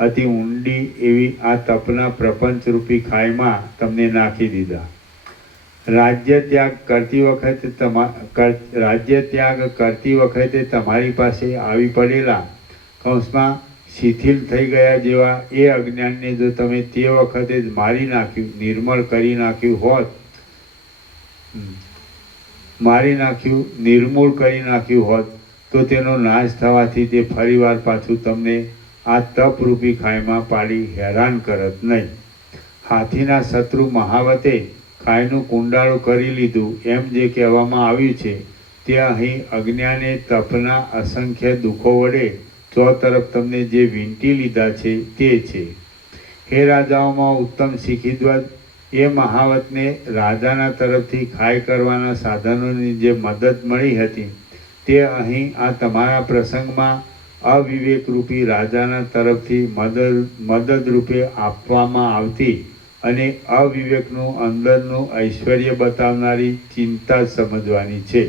અતિ ઊંડી એવી આ તપના પ્રપંચરૂપી ખાઈમાં તમને નાખી દીધા. રાજ્ય ત્યાગ કરતી વખતે તમારી પાસે આવી પડેલા કૌંસમાં શિથિલ થઈ ગયા જેવા એ અજ્ઞાનને જો તમે તે વખતે જ મારી નાખ્યું, નિર્મળ કરી નાખ્યું હોત, નિર્મૂળ કરી નાખ્યું હોત તો તેનો નાશ થવાથી તે ફરીવાર પાછું તમને આ તપરૂપી ખાઈમાં પાડી હેરાન કરત નહીં. હાથીના શત્રુ મહાવતે ખાઈનું કુંડાળું કરી લીધું એમ જે કહેવામાં આવ્યું છે તે અહીં અજ્ઞાને તપના અસંખ્ય દુઃખો વડે ચોતરફ તમને જે વીંટી લીધા છે તે છે. હે રાજાઓમાં ઉત્તમ શિખીદ્વત, એ મહાવતને રાજાના તરફથી ખાઈ કરવાના સાધનોની જે મદદ મળી હતી તે અહીં આ તમારા પ્રસંગમાં અવિવેકરૂપી રાજાના તરફથી મદદરૂપે આપવામાં આવતી અને અવિવેકનું અંદરનું ઐશ્વર્ય બતાવનારી ચિંતા સમજવાની છે.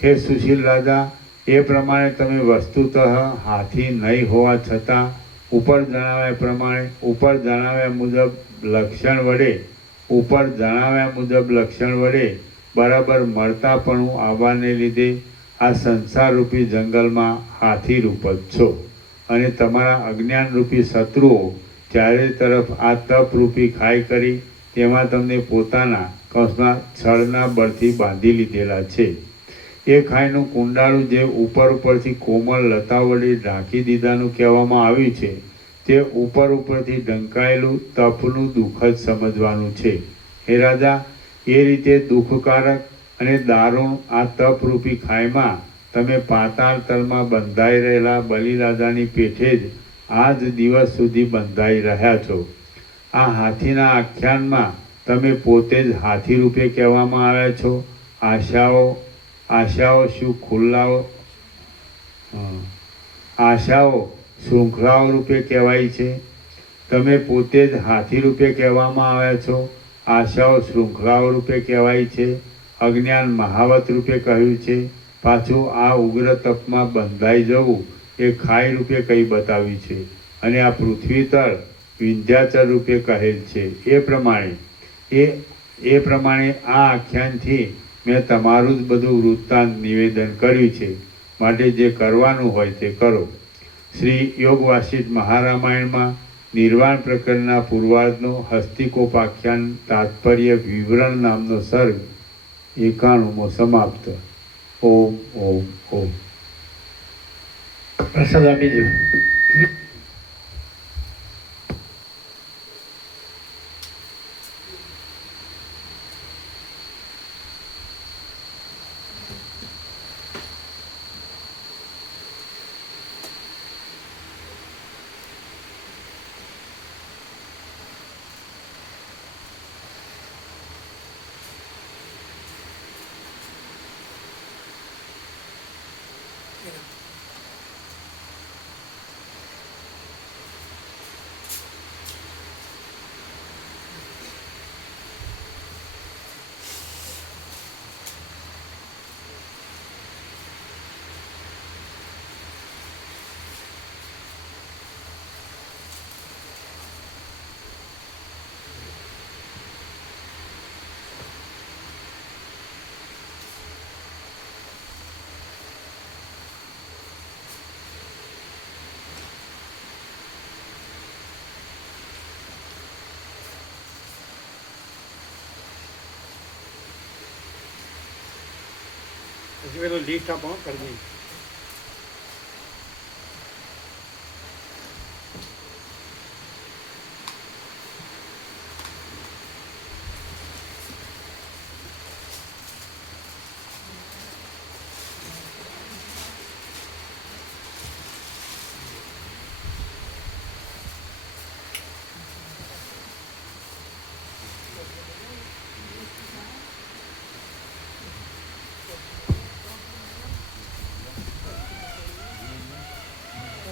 હે સુશીલ રાજા, એ પ્રમાણે તમે વસ્તુતઃ હાથી નહીં હોવા છતાં ઉપર જણાવ્યા મુજબ લક્ષણ વડે બરાબર મળતાપણું આવવાને લીધે આ સંસારરૂપી જંગલમાં હાથી રૂપ જ છો. અને તમારા અજ્ઞાનરૂપી શત્રુઓ ચારે તરફ આ તપરૂપી ખાઈ કરી તેમાં તમને પોતાના કૌંસમાં છળના બળથી બાંધી લીધેલા છે. એ ખાઈનું કુંડાળું જે ઉપરથી કોમળ લતા વડે ઢાંકી દીધાનું કહેવામાં આવ્યું છે તે ઉપરથી ઢંકાયેલું તપનું દુઃખ જ સમજવાનું છે. હે રાજા, એ રીતે દુઃખકારક અને દારૂણ આ તપરૂપી ખાઈમાં તમે પાતાળ તલમાં બંધાઈ રહેલા બલિરાજાની પેઠે જ આજ દિવસ સુધી બંધાઈ રહ્યા છો. આ હાથીના આખ્યાનમાં તમે પોતે જ હાથી રૂપે કહેવામાં આવ્યા છો. આશાઓ શૃંખલાઓ રૂપે કહેવાય છે. તમે પોતે જ હાથી રૂપે કહેવામાં આવ્યા છો. આશાઓ શૃંખલાઓ રૂપે કહેવાય છે. અજ્ઞાન મહાવત રૂપે કહ્યું છે. પાછું આ ઉગ્ર તપમાં બંધાઈ જવું એ ખાઈ રૂપે કહી બતાવ્યું છે. અને આ પૃથ્વી તળ વિંધ્યાચલ રૂપે કહેલ છે. એ પ્રમાણે આ આખ્યાનથી મેં તમારું જ બધું વૃત્તાંત નિવેદન કર્યું છે. માટે જે કરવાનું હોય તે કરો. શ્રી યોગ વાસિષ્ઠ મહારામાયણમાં નિર્વાણ પ્રકરણના પૂર્વાર્ધનો હસ્તિકોપાખ્યાન તાત્પર્ય વિવરણ નામનો સર્ગ 91મો સમાપ્ત. ઓમ ઓમ ઓમ. પ્રસાદ આપી દો. પછી પેલું લિસ્ટ આપો કરી દઈએ